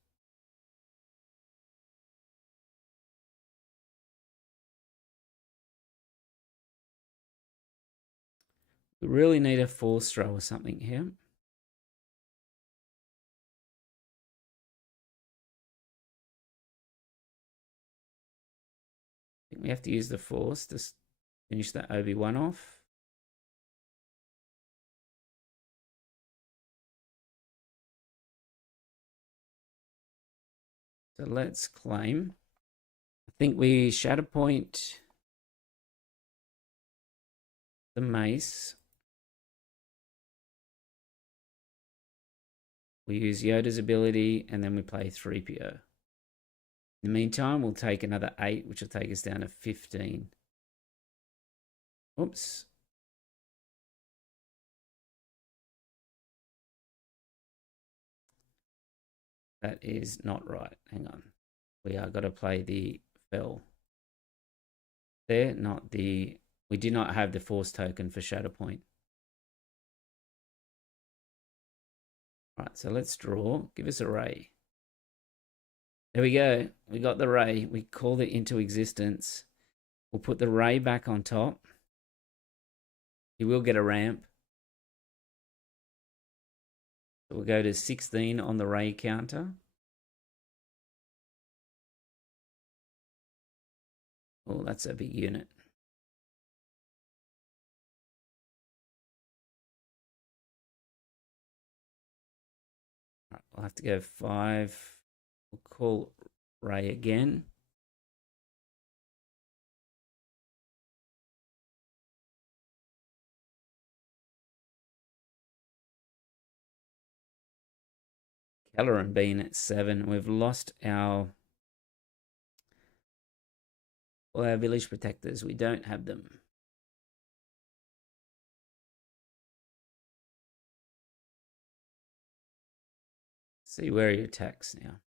We really need a force throw or something here. I think we have to use the force to finish that Obi-Wan off. So let's claim. I think we shadow point the mace. We use Yoda's ability and then we play 3PO. In the meantime, we'll take another 8, which will take us down to 15. Oops. That is not right. Hang on. We are got to play the fell. There, not the... We do not have the force token for shadow point. Right, so let's draw. Give us a ray. There we go. We got the ray. We called it into existence. We'll put the ray back on top. He will get a ramp. So we'll go to 16 on the ray counter. Oh, that's a big unit. Right, we'll have to go 5. We'll call ray again. Kelleran being at 7. We've lost all our village protectors. We don't have them. See where he attacks now.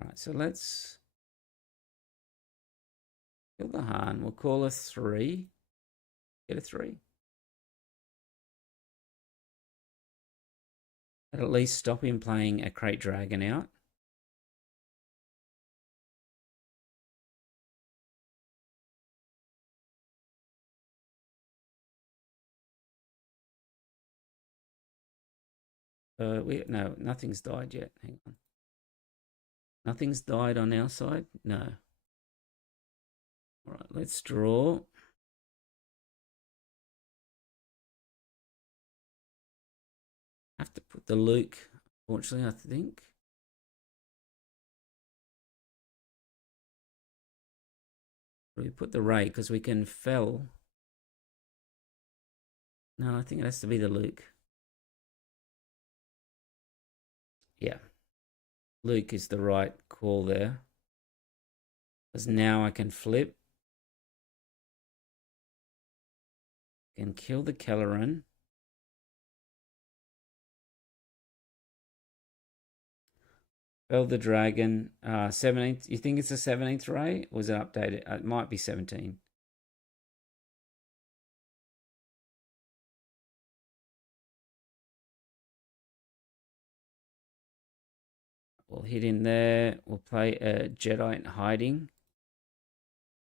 All right, so let's kill the Han. We'll call a 3. Get a 3. At least stop him playing a Crate Dragon out. No, nothing's died yet. Hang on. Nothing's died on our side? No. All right, let's draw. I have to put the Luke, unfortunately, I think. We put the Ray because we can fell. No, I think it has to be the Luke. Yeah, Luke is the right call there. Because now I can flip. Can kill the Kelleran. Fell the dragon. 17th. You think it's the 17th ray? Or was it updated? It might be 17. We'll hit in there. We'll play a Jedi in hiding.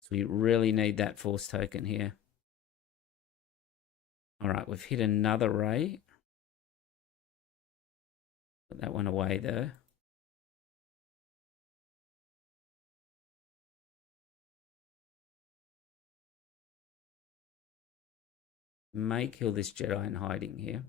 So we really need that force token here. All right, we've hit another ray. Put that one away though. May kill this Jedi in hiding here.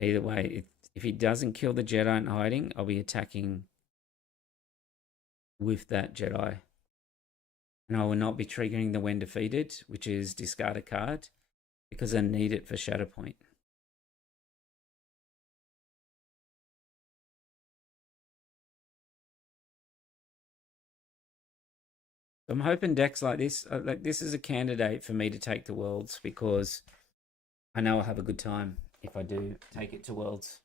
Either way, if he doesn't kill the Jedi in hiding, I'll be attacking with that Jedi. And I will not be triggering the when defeated, which is discard a card, because I need it for Shatterpoint. So I'm hoping decks like this is a candidate for me to take to Worlds, because I know I'll have a good time if I do take it to Worlds.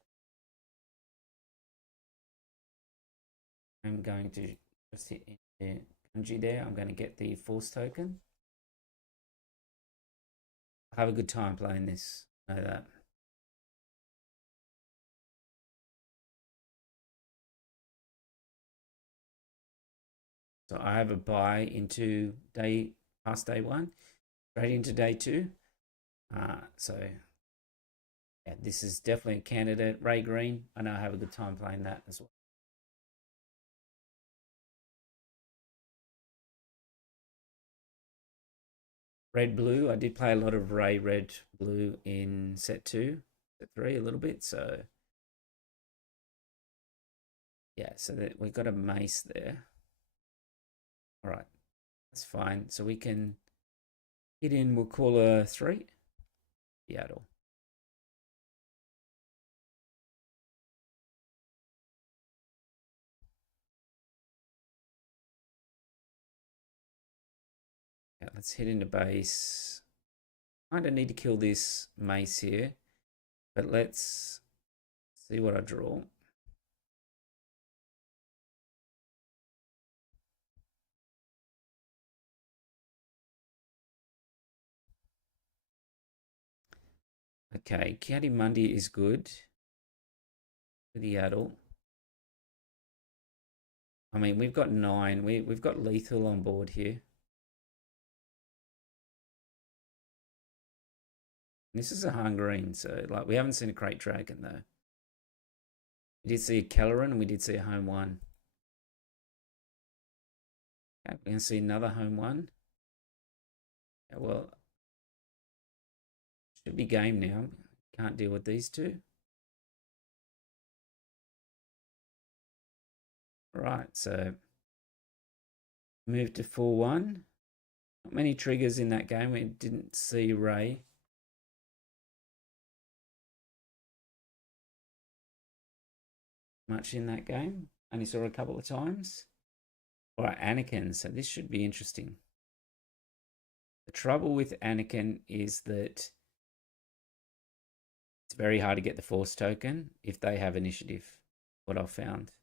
I'm going to just hit in Kanji there. I'm going to get the Force token. I'll have a good time playing this. I know that. So I have a buy into past day one, straight into day two. So yeah, this is definitely a candidate. Ray Green, I know I have a good time playing that as well. Red blue, I did play a lot of Ray red blue in set two, set three a little bit. So yeah, so that we've got a mace there. All right, that's fine. So we can hit in, we'll call a 3, Seattle. Yeah, let's hit into base. I don't need to kill this mace here, but let's see what I draw. Okay, Kiadi Mundi is good for the Yaddle. I mean, we've got 9. We've got lethal on board here. This is a Hungarine, so like we haven't seen a Crate Dragon though. We did see a Kelleran and we did see a home 1. Okay, we're gonna see another home 1. Yeah, well, should be game now. Can't deal with these two. Right, so move to 4-1. Not many triggers in that game. We didn't see Ray. Much in that game. Only saw a couple of times. All right, Anakin. So this should be interesting. The trouble with Anakin is that it's very hard to get the Force token if they have initiative, what I've found.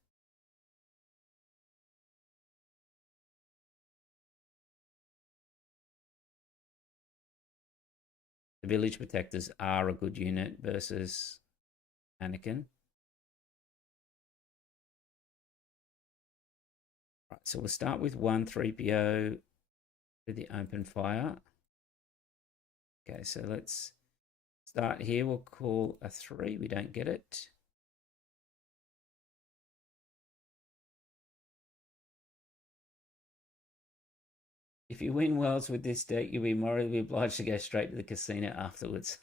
The Village Protectors are a good unit versus Anakin. Right, so we'll start with 1 3PO with the open fire. Okay, so let's start here. We'll call a 3. We don't get it. If you win Worlds with this deck, you'll be morally obliged to go straight to the casino afterwards.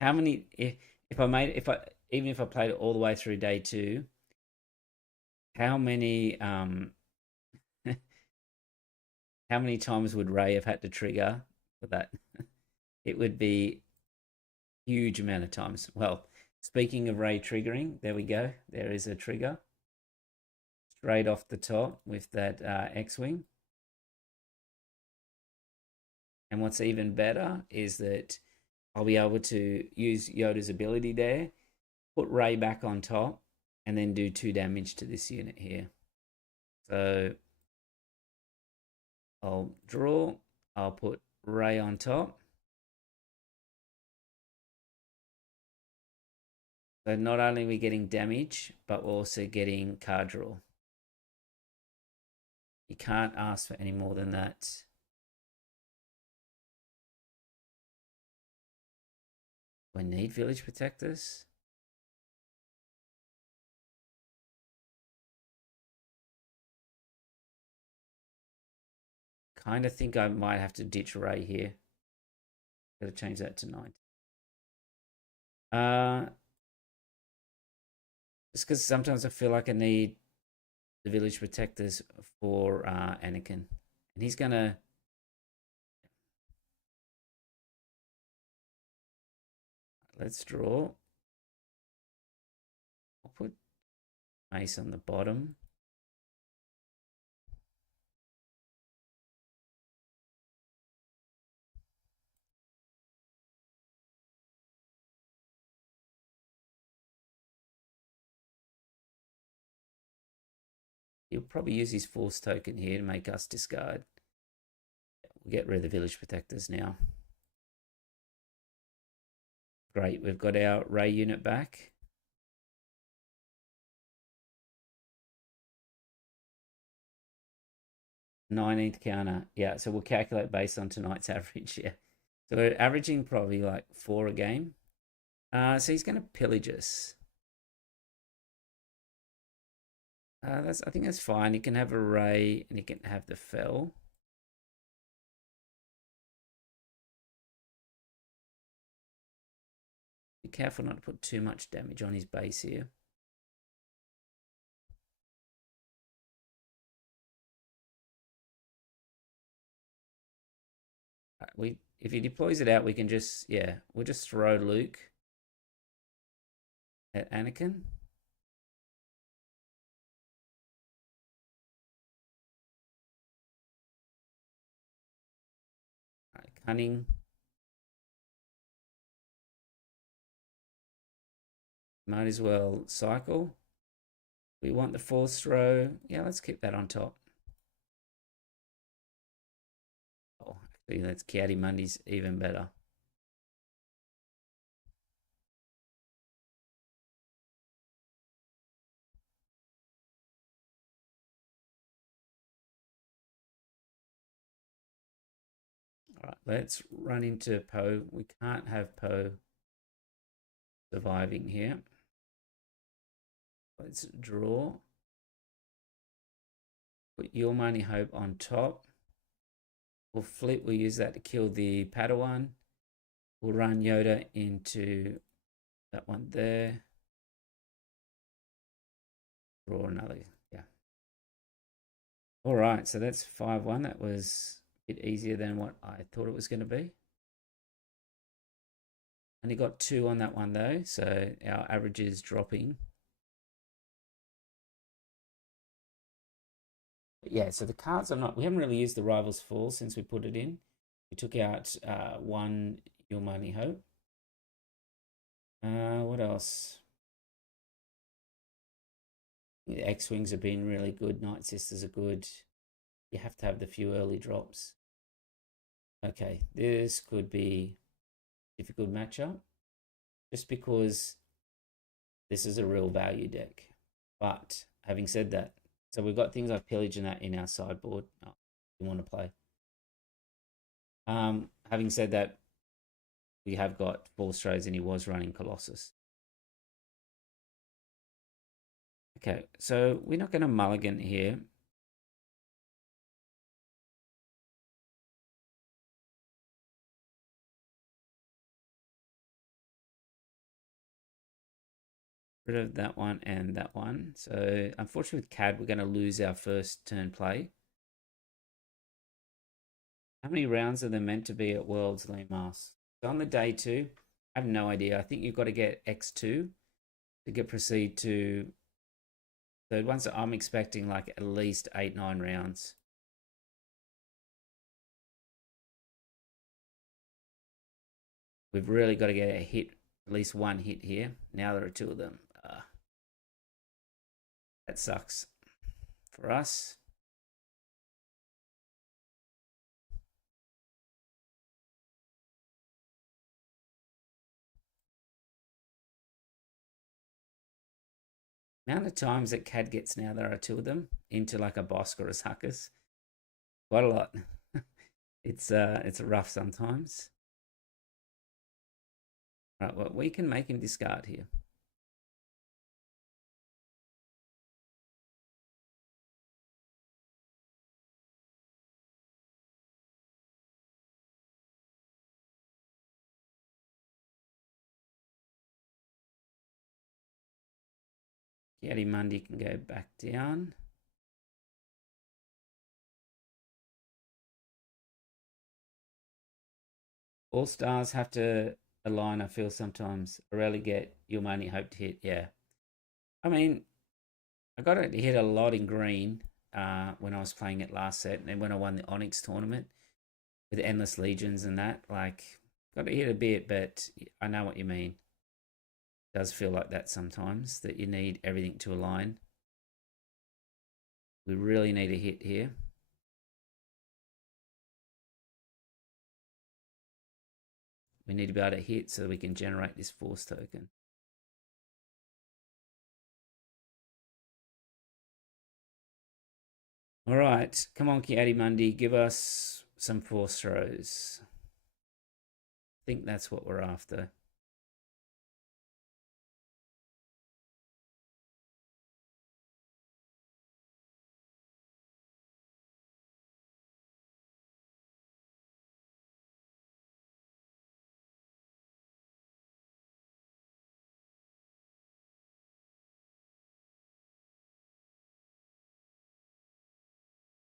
How many? If I made even if I played it all the way through day 2, how many how many times would Ray have had to trigger for that? It would be huge amount of times. Well, speaking of Ray triggering, there we go. There is a trigger straight off the top with that X-Wing. And what's even better is that I'll be able to use Yoda's ability there, put Ray back on top, and then do 2 damage to this unit here. So I'll draw, I'll put Ray on top. So not only are we getting damage, but we're also getting card draw. You can't ask for any more than that. We need village protectors. Kind of think I might have to ditch Ray here. Gotta change that to 9. Just because sometimes I feel like I need the village protectors for Anakin. And he's gonna... Let's draw. I'll put Mace on the bottom. He'll probably use his force token here to make us discard. We'll get rid of the village protectors now. Great, we've got our Ray unit back. Nineteenth counter. Yeah, so we'll calculate based on tonight's average. Yeah. So we're averaging probably like 4 a game. So he's going to pillage us. I think that's fine. He can have a Ray and he can have the Fell. Be careful not to put too much damage on his base here. If he deploys it out, we can just, yeah, we'll just throw Luke at Anakin. Right, cunning. Might as well cycle. We want the force throw. Yeah, let's keep that on top. Oh, actually, that's Kiadi Mundi's even better. All right, let's run into Poe. We can't have Poe surviving here. Let's draw. Put Your Money Hope on top. We'll flip, we'll use that to kill the Padawan. We'll run Yoda into that one there. Draw another, yeah. All right, so that's 5-1. That was a bit easier than what I thought it was going to be. Only got 2 on that one though, so our average is dropping. But yeah, so the cards are not, we haven't really used the Rivals Fall since we put it in. We took out 1 Your Money Hope. What else? The X-Wings have been really good. Night Sisters are good. You have to have the few early drops. Okay, this could be a difficult matchup just because this is a real value deck. But having said that, so we've got things like Pillage and that in our sideboard. Oh, you want to play. Having said that, we have got Force Throws and he was running Colossus. Okay, so we're not going to mulligan here. Rid of that one and that one. So unfortunately with CAD, we're going to lose our first turn play. How many rounds are there meant to be at Worlds, Lemas? So on the day 2, I have no idea. I think you've got to get X2 to get proceed to third one. So I'm expecting like at least 8, 9 rounds. We've really got to get a hit, at least one hit here. Now there are 2 of them. That sucks for us. Amount of times that Cad gets now there are 2 of them into like a Bosk or a Suckers. Quite a lot. It's rough sometimes. Right, well, we can make him discard here. Yeti Mundi can go back down. All stars have to align, I feel sometimes. I rarely get you'll only hope to hit. Yeah. I mean, I got it to hit a lot in green when I was playing it last set. And then when I won the Onyx tournament with Endless Legions and that, like, got to hit a bit, but I know what you mean. It does feel like that sometimes, that you need everything to align. We really need a hit here. We need to be able to hit so we can generate this force token. All right, come on, Kiadimundi, give us some force throws. I think that's what we're after.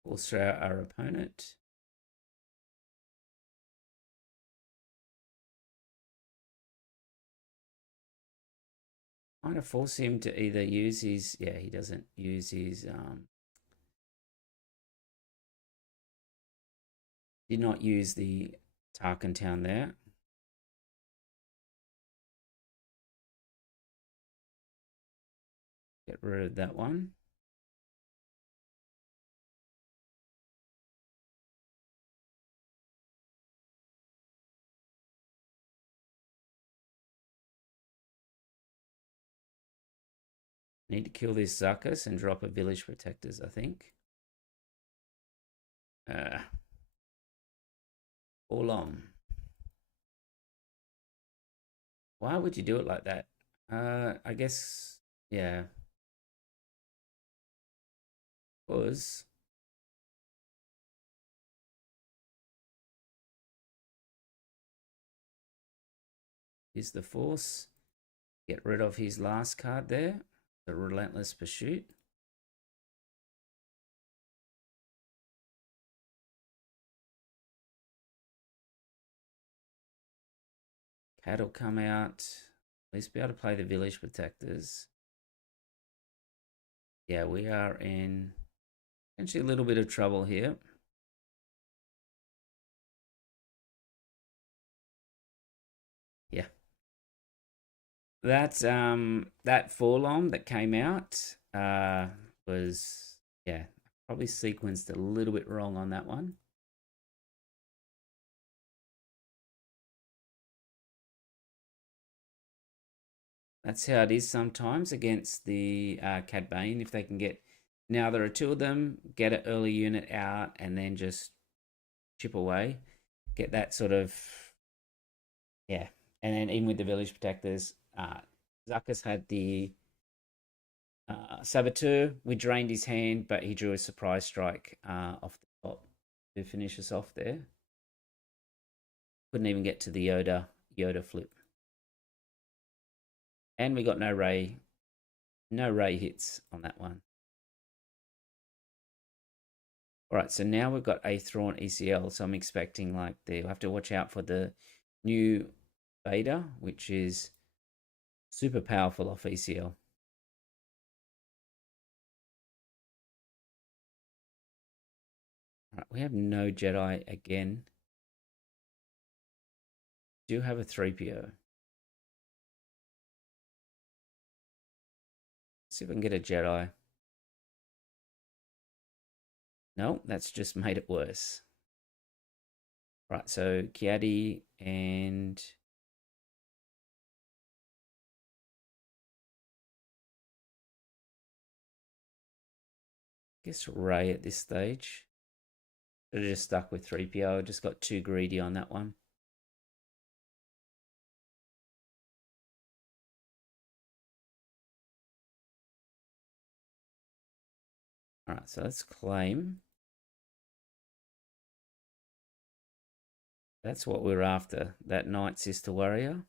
Force throw our opponent. Kind of force him to either use his, yeah, he doesn't use his, did not use the Tarkin Town there. Get rid of that one. Need to kill this Zuckus and drop a Village Protectors, I think. All on. Why would you do it like that? I guess, yeah. Was is the force. Get rid of his last card there, the Relentless Pursuit. Cat will come out. At least be able to play the Village Protectors. Yeah, we are in potentially a little bit of trouble here. Yeah. That Forlom that came out was, yeah, probably sequenced a little bit wrong on that one. That's how it is sometimes against the Cad Bane. If they can get, now there are 2 of them, get an early unit out and then just chip away. Get that sort of, yeah. And then even with the Village Protectors, Zuckus had the Saboteur. We drained his hand, but he drew a surprise strike off the top to finish us off there. Couldn't even get to the Yoda flip. And we got no ray hits on that one. All right, so now we've got a Thrawn ECL, so I'm expecting like they'll have to watch out for the new beta, which is super powerful off ECL. All right, we have no Jedi again. Do have a 3PO. See if I can get a Jedi. No, that's just made it worse. Right, so Kiadi and I guess Ray at this stage. Should have just stuck with 3PO. Just got too greedy on that one. All right, so let's claim. That's what we're after. That Night Sister Warrior.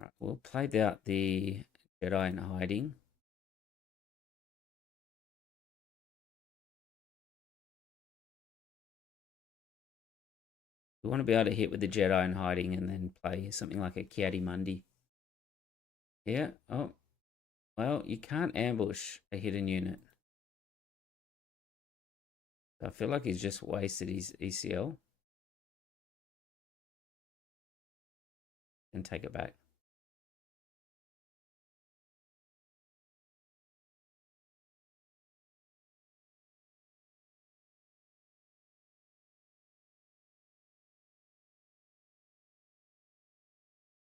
All right, we'll play out the Jedi in hiding. We want to be able to hit with the Jedi in hiding and then play something like a Kiadi Mundi. Yeah. Oh, well, you can't ambush a hidden unit. I feel like he's just wasted his ECL. And take it back.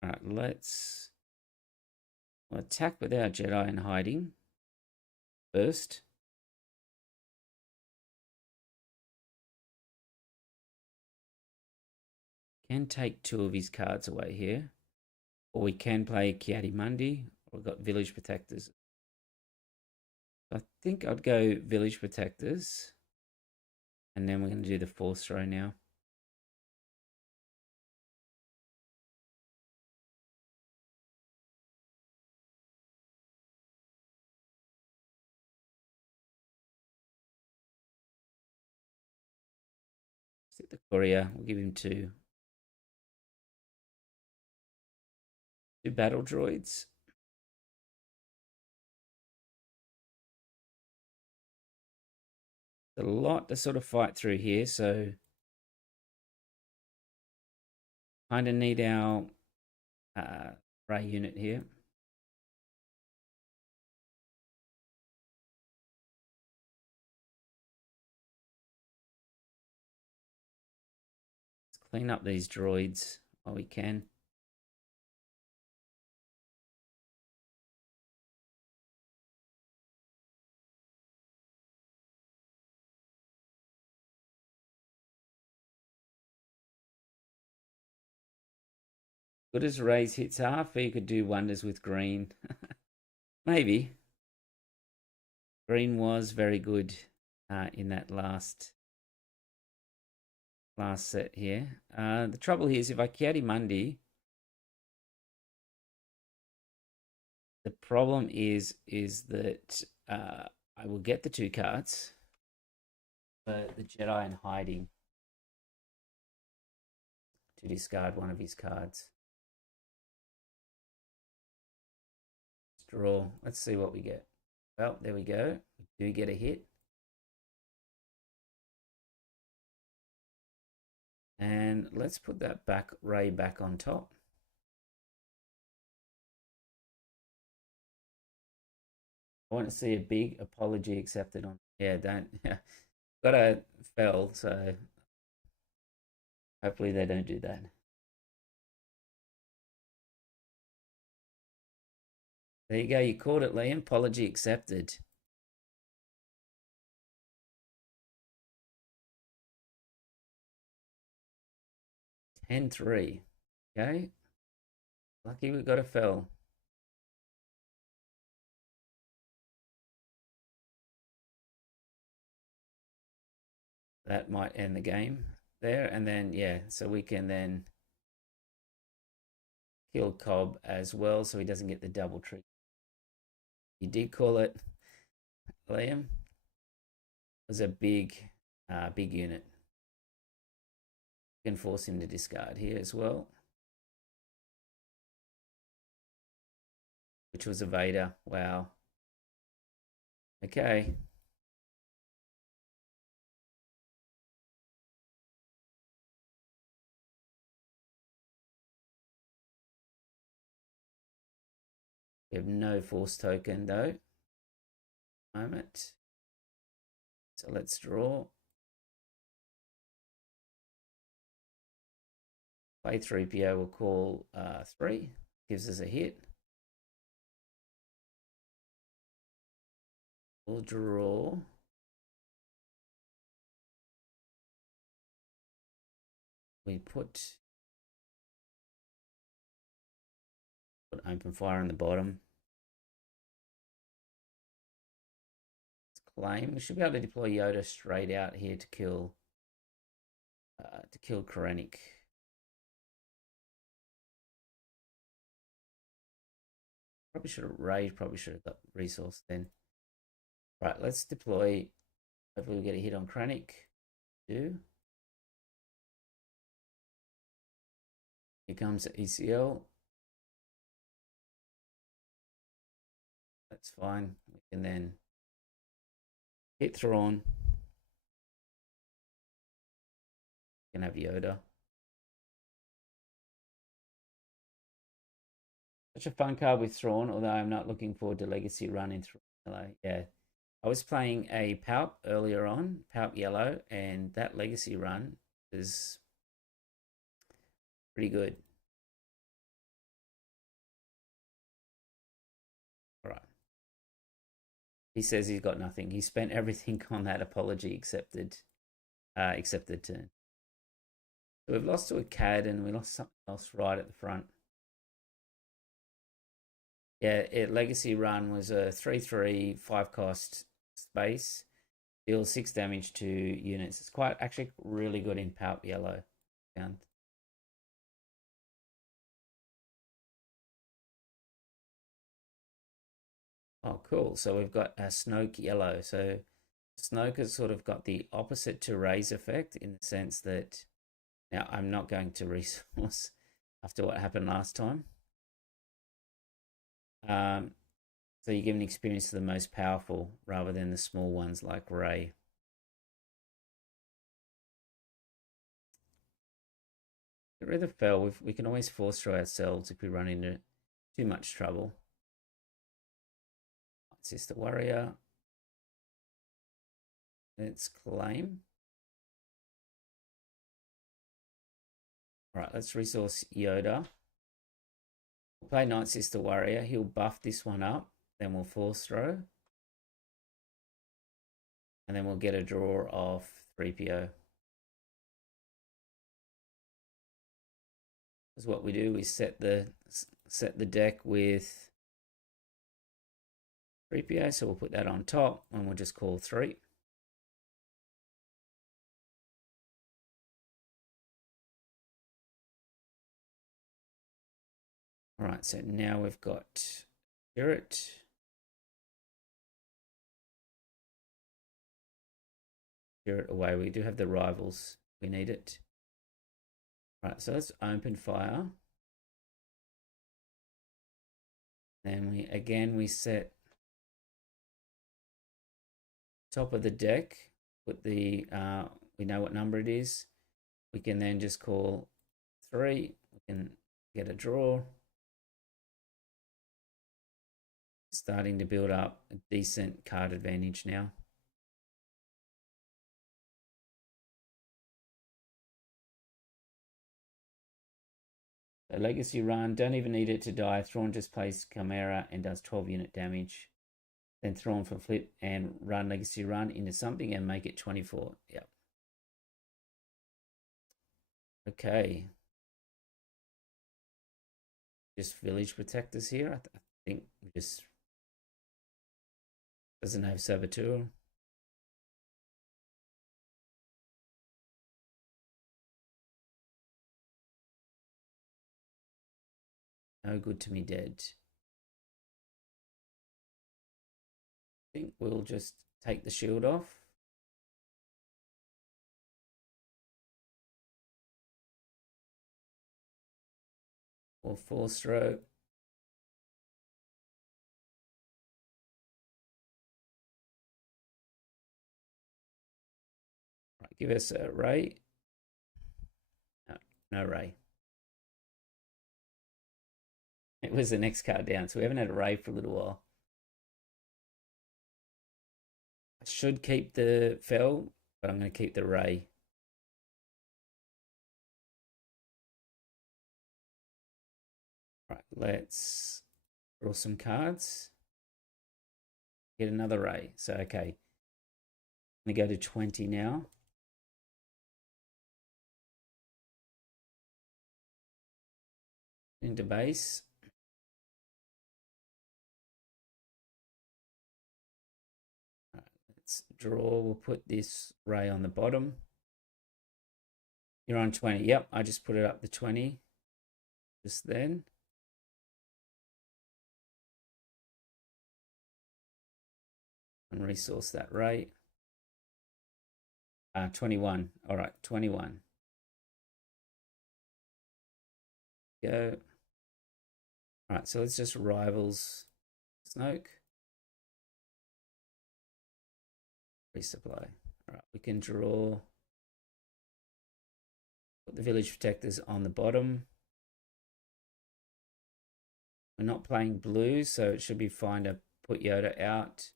All right, let's attack with our Jedi in hiding first. Can take 2 of his cards away here. Or we can play Kiadi Mundi. We've got Village Protectors. I think I'd go Village Protectors. And then we're going to do the Force Throw now. Set the Courier. We'll give him 2. 2 Battle Droids. There's a lot to sort of fight through here, so kind of need our Ray unit here. Let's clean up these droids while we can. Good as Ray's hits are, he could do wonders with green. Maybe. Green was very good in that last set here. The trouble here is if I Kiadi Mundi, the problem is that I will get the 2 cards, but the Jedi in hiding to discard one of his cards. Let's draw. Let's see what we get. Well, there we go. We do get a hit. And let's put that Ray back on top. I want to see a big apology accepted on. Yeah, don't. Yeah, got a fell, so hopefully they don't do that. There you go. You caught it, Liam. Apology accepted. Ten three. Okay. Lucky we got a fell. That might end the game there. And then, yeah, so we can then kill Cobb as well so he doesn't get the double trick. You did call it, Liam. It was a big unit. You can force him to discard here as well, which was a Vader. Wow. Okay. We have no force token though. Moment. So let's draw. Play 3PO will call 3. Gives us a hit. We'll draw. We put open fire on the bottom. Let's claim. We should be able to deploy Yoda straight out here to kill Krennic. Probably should have raid. Probably should have got resource then. Right, let's deploy. Hopefully we get a hit on Krennic. Do. Here comes the ECL. That's fine. We can then hit Thrawn. We can have Yoda. Such a fun card with Thrawn, although I'm not looking forward to Legacy Run in Thrawn Yellow. Yeah. I was playing a Palp earlier on, Palp Yellow, and that Legacy Run is pretty good. All right. He says he's got nothing. He spent everything on that apology accepted turn. So we've lost to a CAD and we lost something else right at the front. Yeah, Legacy Run was a 3/3 5-cost space. Deals 6 damage to units. It's quite actually really good in Palp Yellow. Found. Oh, cool. So we've got a Snoke Yellow. So Snoke has sort of got the opposite to Ray's effect in the sense that now I'm not going to resource after what happened last time. So you give an experience to the most powerful rather than the small ones like Ray. Get rid of Fell. We can always force throw ourselves if we run into too much trouble. Sister Warrior. Let's claim. All right, let's resource Yoda. We'll play Night Sister Warrior. He'll buff this one up. Then we'll force throw. And then we'll get a draw of 3PO. Because what we do is set the deck with 3PO. So we'll put that on top and we'll just call 3. All right, so now we've got Spirit. Spirit away. We do have the rivals. We need it. All right, so let's open fire. Then we set top of the deck. Put the we know what number it is. We can then just call 3. We can get a draw. Starting to build up a decent card advantage now. A Legacy Run, don't even need it to die. Thrawn just plays Chimera and does 12 unit damage. Then Thrawn for flip and run Legacy Run into something and make it 24. Yep. Okay. Just Village Protectors here. I think we just doesn't have Saboteur. No good to me dead. think we'll just take the shield off. Or 4-stroke. Right, give us a ray. No, no ray. It was the next card down, so we haven't had a ray for a little while. I should keep the fell, but I'm going to keep the ray. Right, let's draw some cards. Get another ray. So, okay. I'm going to go to 20 now. Into base. Right, let's draw. We'll put this ray on the bottom. You're on 20. Yep, I just put it up to 20 just then. And resource that ray. 21. All right, 21. Go. All right, so let's just rivals Snoke. Resupply. All right, we can draw. Put the village protectors on the bottom. We're not playing blue, so it should be fine to put Yoda out.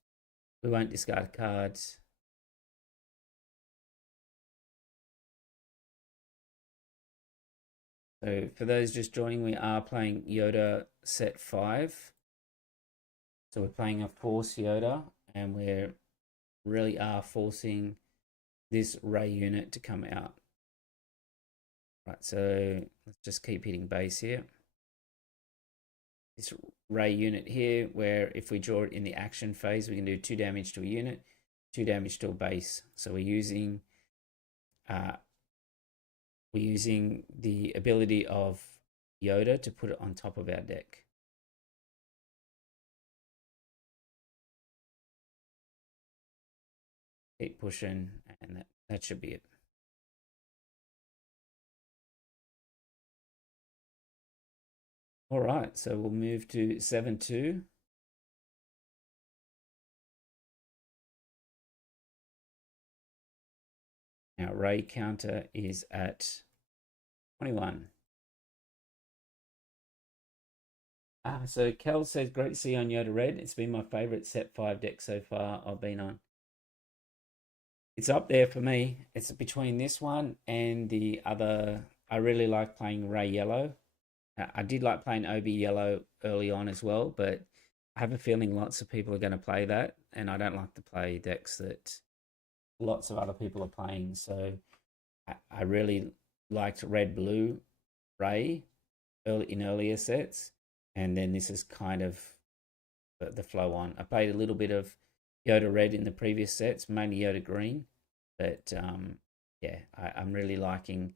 We won't discard cards. So for those just joining, we are playing Yoda set 5. So we're playing a Force Yoda, and we really are forcing this Ray unit to come out. Right, so let's just keep hitting base here. This Ray unit here, where if we draw it in the action phase, we can do 2 damage to a unit, 2 damage to a base. So we're using the ability of Yoda to put it on top of our deck. Keep pushing, and that should be it. All right, so we'll move to 7-2. Our Ray counter is at 21. So Kel says, great to see you on Yoda Red. It's been my favorite set 5 deck so far I've been on. It's up there for me. It's between this one and the other. I really like playing Ray Yellow. I did like playing OB Yellow early on as well, but I have a feeling lots of people are going to play that, and I don't like to play decks that lots of other people are playing. So I really liked Red Blue Ray in earlier sets, and then this is kind of the flow on. I played a little bit of Yoda Red in the previous sets, mainly Yoda Green, but yeah, I'm really liking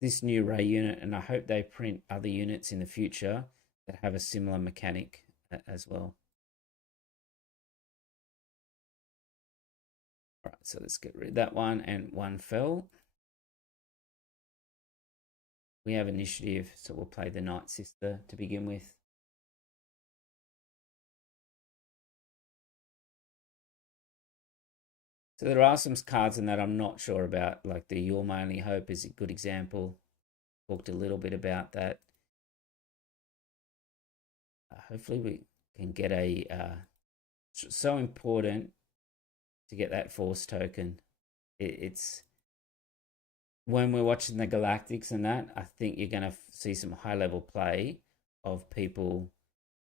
this new Ray unit, and I hope they print other units in the future that have a similar mechanic as well. All right, so let's get rid of that one, and one fell. We have initiative, so we'll play the Night Sister to begin with. So there are some cards in that I'm not sure about, like the You're My Only Hope is a good example. Talked a little bit about that. Hopefully we can get a... so important to get that Force token. It's... When we're watching the Galactics and that, I think you're going to see some high-level play of people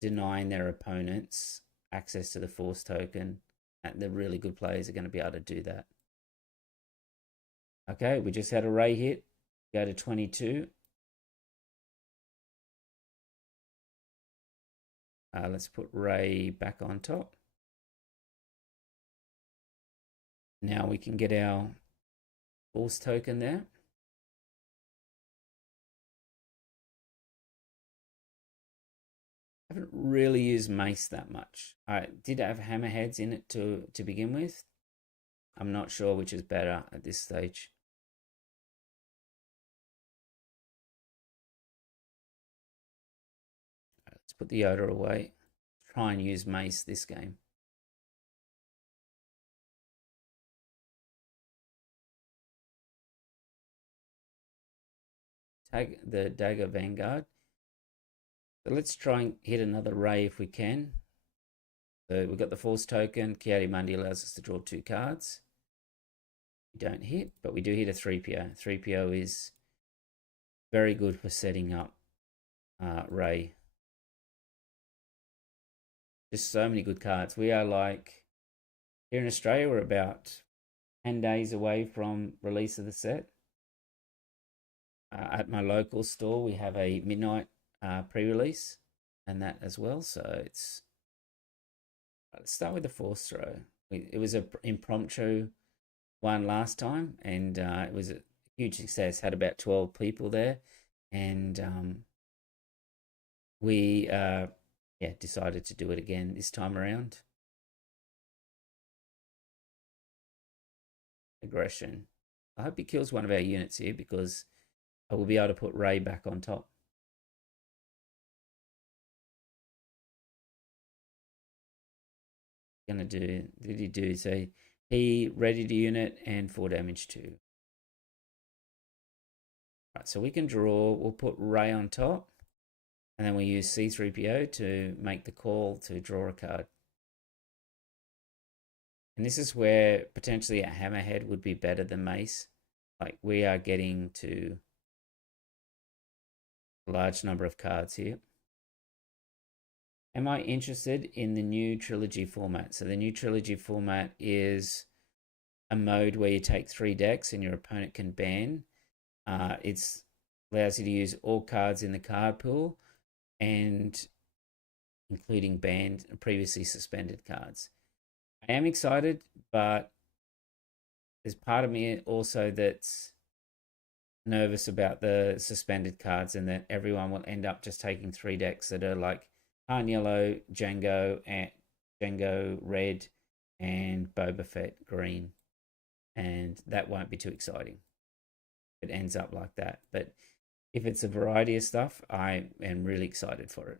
denying their opponents access to the Force token. And the really good players are going to be able to do that. Okay, we just had a Ray hit. Go to 22. Let's put Ray back on top. Now we can get our Force token there. haven't really used mace that much. I did have hammerheads in it to begin with. I'm not sure which is better at this stage. Let's put the Yoda away. Try and use mace this game. Tag the Dagger Vanguard. So let's try and hit another Ray if we can. So we've got the Force token. Ki-Adi-Mundi allows us to draw 2 cards. We don't hit, but we do hit a 3PO. 3PO is very good for setting up Ray. Just so many good cards. We are like, here in Australia, we're about 10 days away from release of the set. At my local store, we have a midnight pre-release and that as well. So it's, let's start with the Force throw. It was an impromptu one last time, and it was a huge success. Had about 12 people there, and we decided to do it again this time around. Aggression. I hope he kills one of our units here because I will be able to put Ray back on top. Gonna do, did he do? So he readied a unit and 4 damage too. Right, so we can draw, we'll put Ray on top, and then we use C3PO to make the call to draw a card. And this is where potentially a hammerhead would be better than mace. Like we are getting to a large number of cards here. Am I interested in the new trilogy format? So the new trilogy format is a mode where you take 3 decks and your opponent can ban. It allows you to use all cards in the card pool, and including banned and previously suspended cards. I am excited, but there's part of me also that's nervous about the suspended cards and that everyone will end up just taking 3 decks that are like Han Yellow, Django, and Django Red, and Boba Fett Green. And that won't be too exciting. It ends up like that. But if it's a variety of stuff, I am really excited for it.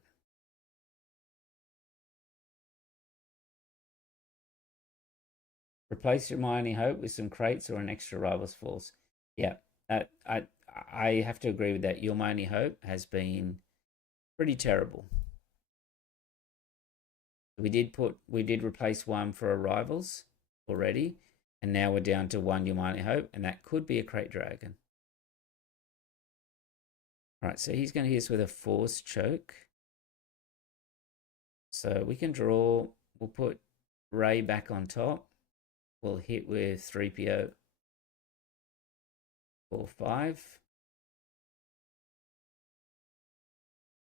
Replace your My Only Hope with some crates or an extra Rivals Force. Yeah, I have to agree with that. Your My Only Hope has been pretty terrible. We did replace one for a Rivals already, and now we're down to 1 Your My Only Hope, and that could be a Crate Dragon. All right, so he's going to hit us with a Force Choke. So we can draw. We'll put Ray back on top. We'll hit with 3PO. 4-5.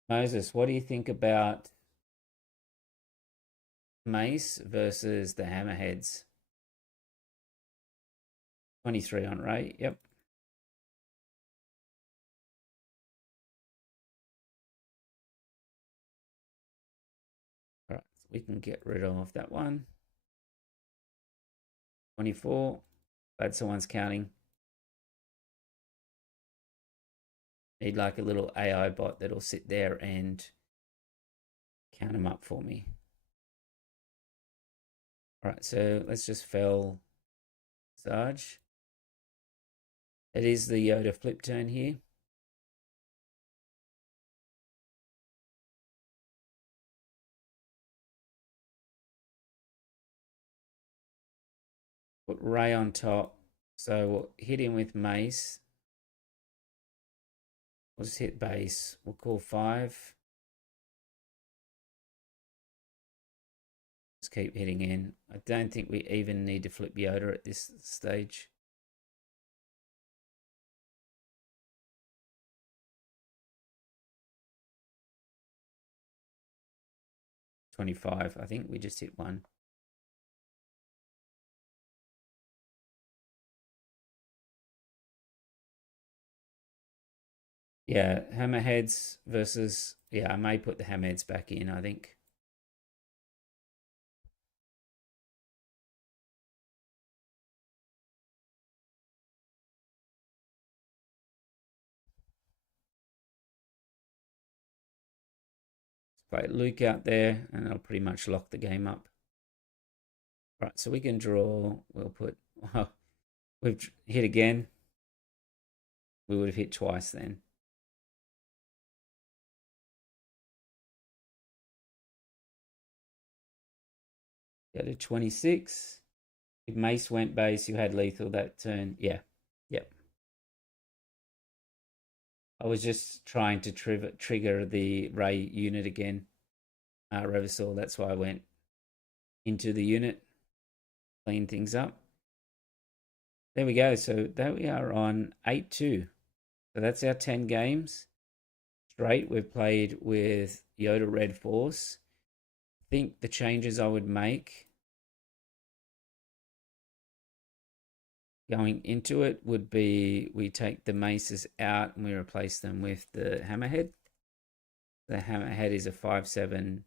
Moses, what do you think about mace versus the hammerheads? 23 on Ray. Yep. All right, so we can get rid of that one. 24. Glad someone's counting. Need like a little AI bot that'll sit there and count them up for me. All right, so let's just fell Sarge. It is the Yoda flip turn here. Put Ray on top. So we'll hit him with mace. We'll just hit base. We'll call 5. Just keep hitting in. I don't think we even need to flip Yoda at this stage. $25. I think we just hit 1. Yeah, hammerheads versus, yeah, I may put the hammerheads back in, I think. Play Luke out there, and that'll pretty much lock the game up. Right, so we can draw. We'll put. Well, we've hit again. We would have hit twice then. Go to 26. If Mace went base, you had lethal that turn. Yeah. Yep. I was just trying to trigger the Ray unit again. Revasol. That's why I went into the unit, clean things up. There we go. So there we are on 8-2. So that's our 10 games straight. We've played with Yoda Red Force. I think the changes I would make going into it would be we take the maces out and we replace them with the hammerhead. The hammerhead is a 5/7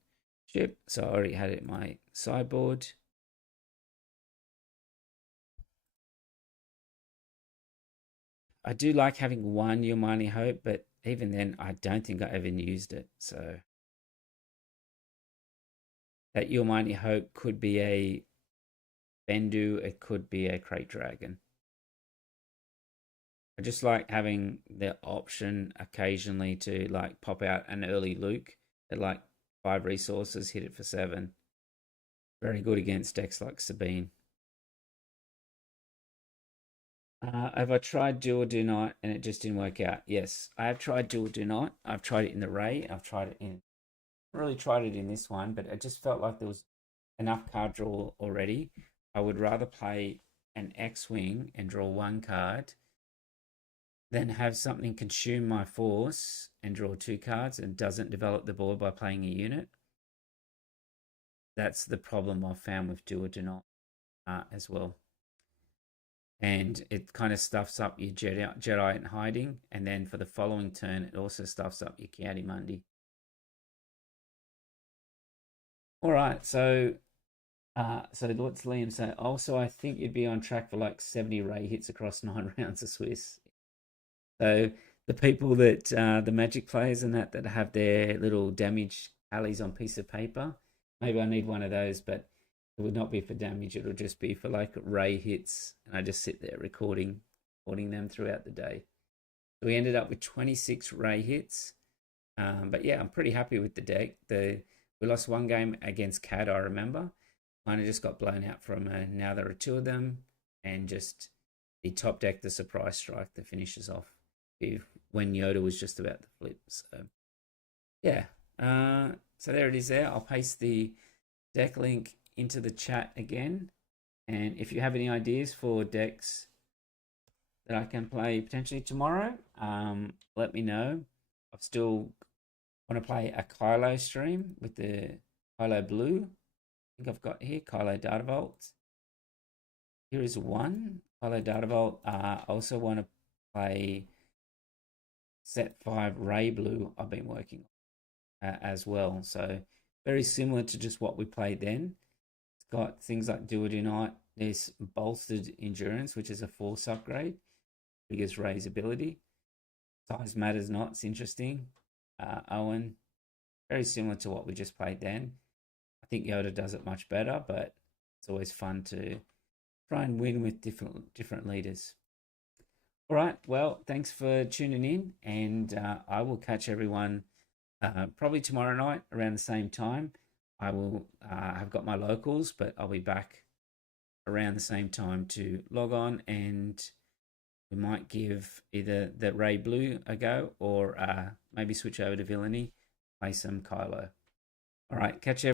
ship, so I already had it in my sideboard. I do like having one Your Mighty Hope, but even then, I don't think I ever used it. So that Your Mighty Hope could be a Bendu, it could be a Crate Dragon. I just like having the option occasionally to like pop out an early Luke at like 5 resources, hit it for 7. Very good against decks like Sabine. Have I tried Do or Do Not and it just didn't work out? Yes, I have tried Do or Do Not. I've tried it in the Ray. I've tried it in, really tried it in this one, but it just felt like there was enough card draw already. I would rather play an X-Wing and draw 1 card than have something consume my force and draw 2 cards and doesn't develop the board by playing a unit. That's the problem I've found with Do or Do Not as well. And it kind of stuffs up your Jedi in hiding, and then for the following turn, it also stuffs up your County Mundi. All right, so what's Liam say? Also, I think you'd be on track for like 70 Ray hits across 9 rounds of Swiss. So the people that the Magic players and that have their little damage tallies on piece of paper, maybe I need one of those, but it would not be for damage. It'll just be for like Ray hits, and I just sit there recording them throughout the day. So we ended up with 26 Ray hits, but yeah, I'm pretty happy with the deck. We lost 1 game against Cad, I remember. Kind of just got blown out from now there are 2 of them, and just the top deck, the surprise strike that finishes off when Yoda was just about to flip. So yeah, so there it is there. I'll paste the deck link into the chat again. And if you have any ideas for decks that I can play potentially tomorrow, let me know. I've still want to play a Kylo stream with the Kylo Blue. I think I've got here Kylo Data Vault. Here is one Kylo Data Vault. I also want to play set 5 Ray Blue I've been working on as well. So very similar to just what we played then. It's got things like Do or Do Not. There's bolstered endurance, which is a force upgrade. Biggest Ray's ability. Size matters not. It's interesting. Owen, very similar to what we just played then. I think Yoda does it much better, but it's always fun to try and win with different leaders. All right. Well, thanks for tuning in, and I will catch everyone probably tomorrow night around the same time. I will have got my locals, but I'll be back around the same time to log on, and we might give either the Ray Blue a go or maybe switch over to Villainy, play some Kylo. All right. Catch you.